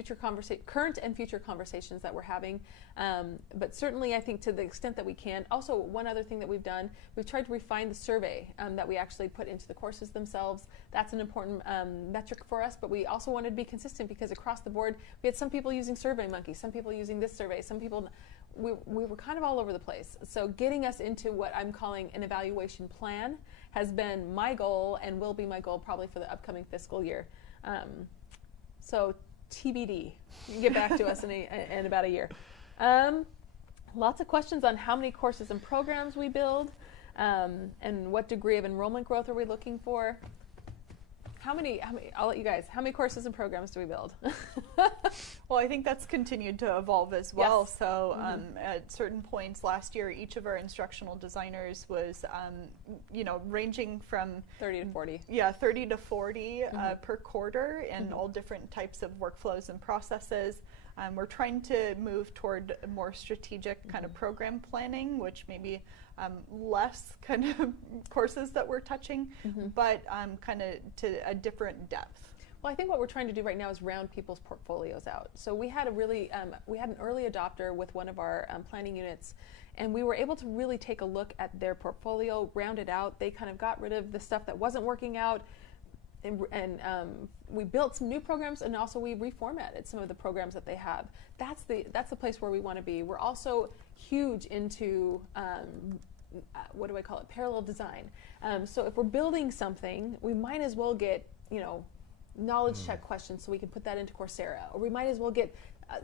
current and future conversations that we're having. But certainly, I think to the extent that we can. Also, one other thing that we've done, we've tried to refine the survey that we actually put into the courses themselves. That's an important metric for us, but we also wanted to be consistent, because across the board, we had some people using SurveyMonkey, some people using this survey, some people, we were kind of all over the place. So getting us into what I'm calling an evaluation plan has been my goal, and will be my goal probably for the upcoming fiscal year. So TBD. You can get back to us in about a year. Lots of questions on how many courses and programs we build, and what degree of enrollment growth are we looking for. How many, I'll let you guys, how many courses and programs do we build? Well, I think that's continued to evolve as well. Yes. So at certain points last year, each of our instructional designers was, ranging from 30 to 40. Yeah, 30 to 40 per quarter, and all different types of workflows and processes. We're trying to move toward a more strategic kind of program planning, which maybe less kind of courses that we're touching, but kind of to a different depth. Well, I think what we're trying to do right now is round people's portfolios out. So we had we had an early adopter with one of our planning units, and we were able to really take a look at their portfolio, round it out. They kind of got rid of the stuff that wasn't working out, and we built some new programs, and also we reformatted some of the programs that they have. That's the place where we want to be. We're also huge into what do I call it? Parallel design. So if we're building something, we might as well get knowledge check questions so we can put that into Coursera, or we might as well get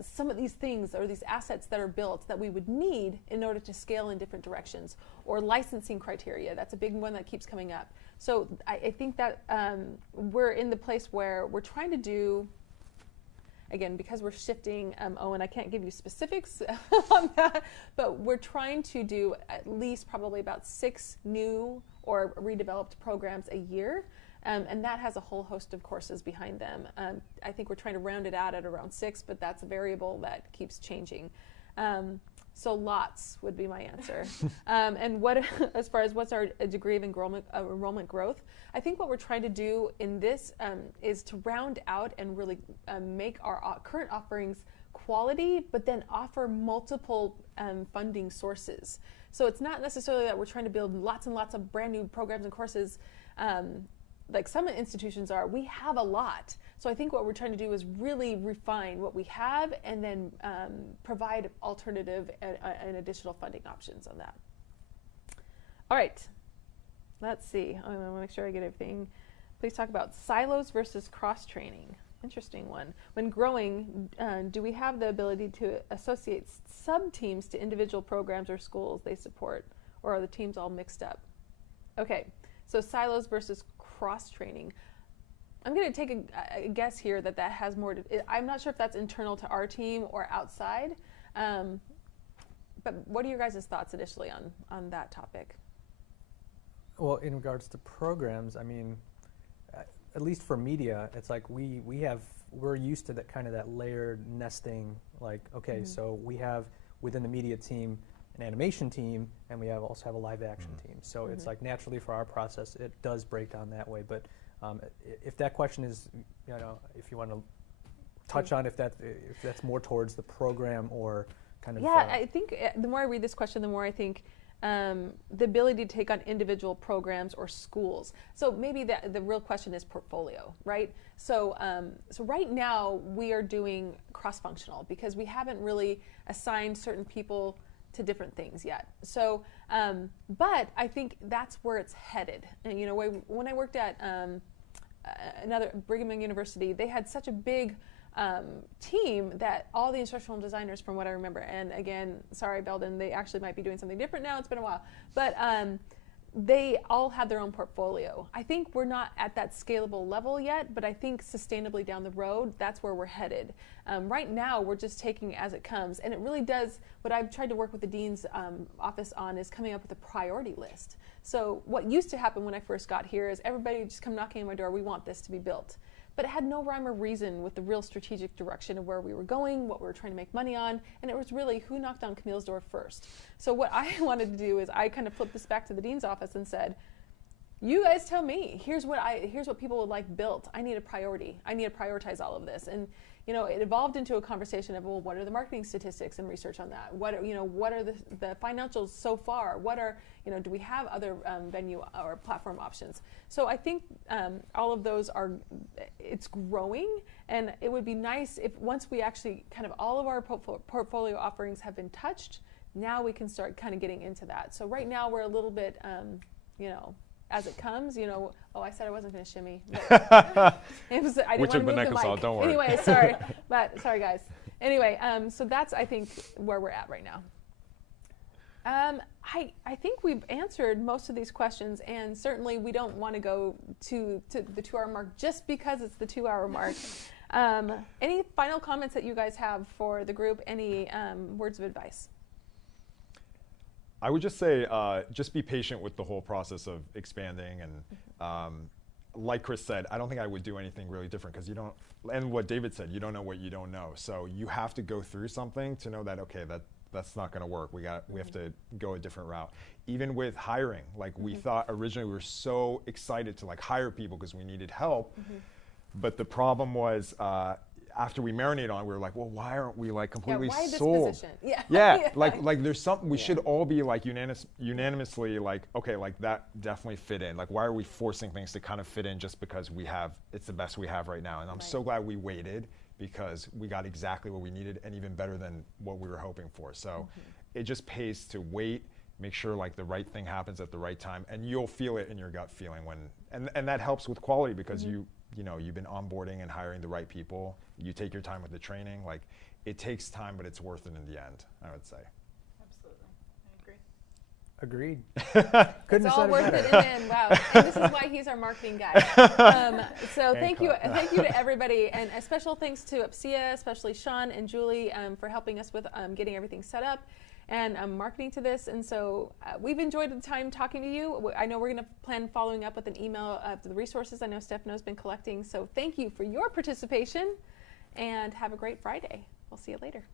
some of these things or these assets that are built that we would need in order to scale in different directions, or licensing criteria. That's a big one that keeps coming up. So I think that we're in the place where we're trying to do, again, because we're shifting, Owen, I can't give you specifics on that, but we're trying to do at least probably about 6 new or redeveloped programs a year. And that has a whole host of courses behind them. I think we're trying to round it out at around 6, but that's a variable that keeps changing. So lots would be my answer. And what, as far as what's our degree of enrollment growth, I think what we're trying to do in this is to round out and really make our current offerings quality, but then offer multiple funding sources. So it's not necessarily that we're trying to build lots and lots of brand new programs and courses. Like some institutions are, we have a lot. So I think what we're trying to do is really refine what we have and then provide alternative and additional funding options on that. All right, let's see. I want to make sure I get everything. Please talk about silos versus cross-training. Interesting one. When growing, do we have the ability to associate sub-teams to individual programs or schools they support, or are the teams all mixed up? Okay, so silos versus cross-training. I'm going to take a guess here that has more to, I'm not sure if that's internal to our team or outside, but what are your guys' thoughts initially on that topic? Well, in regards to programs, I mean, at least for media, it's like we're used to that kind of that layered nesting, like, okay, so we have within the media team an animation team, and we also have a live action team. So it's like naturally for our process, it does break down that way. But if that question is, if you want to touch on if that's more towards the program or kind of. Yeah, I think the more I read this question, the more I think the ability to take on individual programs or schools. So maybe the real question is portfolio, right? So so right now we are doing cross-functional because we haven't really assigned certain people to different things yet. So, but I think that's where it's headed. And when I worked at another Brigham Young University, they had such a big team that all the instructional designers, from what I remember, and again, sorry, Belden, they actually might be doing something different now. It's been a while, but they all had their own portfolio. I think we're not at that scalable level yet, but I think sustainably down the road, that's where we're headed. Right now, we're just taking it as it comes, and it really does, what I've tried to work with the Dean's office on is coming up with a priority list. So what used to happen when I first got here is everybody would just come knocking on my door, we want this to be built. But it had no rhyme or reason with the real strategic direction of where we were going, what we were trying to make money on, and it was really who knocked on Camille's door first. So what I wanted to do is I kind of flipped this back to the Dean's office and said, you guys tell me, here's what people would like built. I need a priority. I need to prioritize all of this. And it evolved into a conversation of, well, what are the marketing statistics and research on that? What are the financials so far? What are, do we have other venue or platform options? So I think all of those it's growing, and it would be nice if once we actually kind of all of our portfolio offerings have been touched, now we can start kind of getting into that. So right now we're a little bit, as it comes, I said I wasn't going to shimmy. I didn't want to move the mic. Don't worry. Anyway, sorry, sorry guys. Anyway, so that's I think where we're at right now. I think we've answered most of these questions, and certainly we don't want to go to the 2-hour mark just because it's the 2-hour mark. Any final comments that you guys have for the group? Any words of advice? I would just say, just be patient with the whole process of expanding, and like Chris said, I don't think I would do anything really different because you don't, and what David said, you don't know what you don't know. So you have to go through something to know that, okay, that's not going to work. We have to go a different route. Even with hiring, like we thought originally, we were so excited to like hire people because we needed help. But the problem was, after we marinated on it, we were like, well, why aren't we like completely why this sold? position? Yeah. Yeah, like there's something, we should all be like unanimously like, okay, like that definitely fit in. Like, why are we forcing things to kind of fit in just because it's the best we have right now? And I'm so glad we waited because we got exactly what we needed and even better than what we were hoping for. So it just pays to wait, make sure like the right thing happens at the right time, and you'll feel it in your gut feeling and that helps with quality because you've been onboarding and hiring the right people. You take your time with the training. Like, it takes time, but it's worth it in the end, I would say. Absolutely, I agree. Agreed. Couldn't It's have all said it worth better. it in the end. Wow. And this is why he's our marketing guy. So thank you to everybody, and a special thanks to APSIA, especially Sean and Julie for helping us with getting everything set up and marketing to this. And so we've enjoyed the time talking to you. I know we're going to plan following up with an email of the resources I know Stefano's been collecting. So thank you for your participation, and have a great Friday. We'll see you later.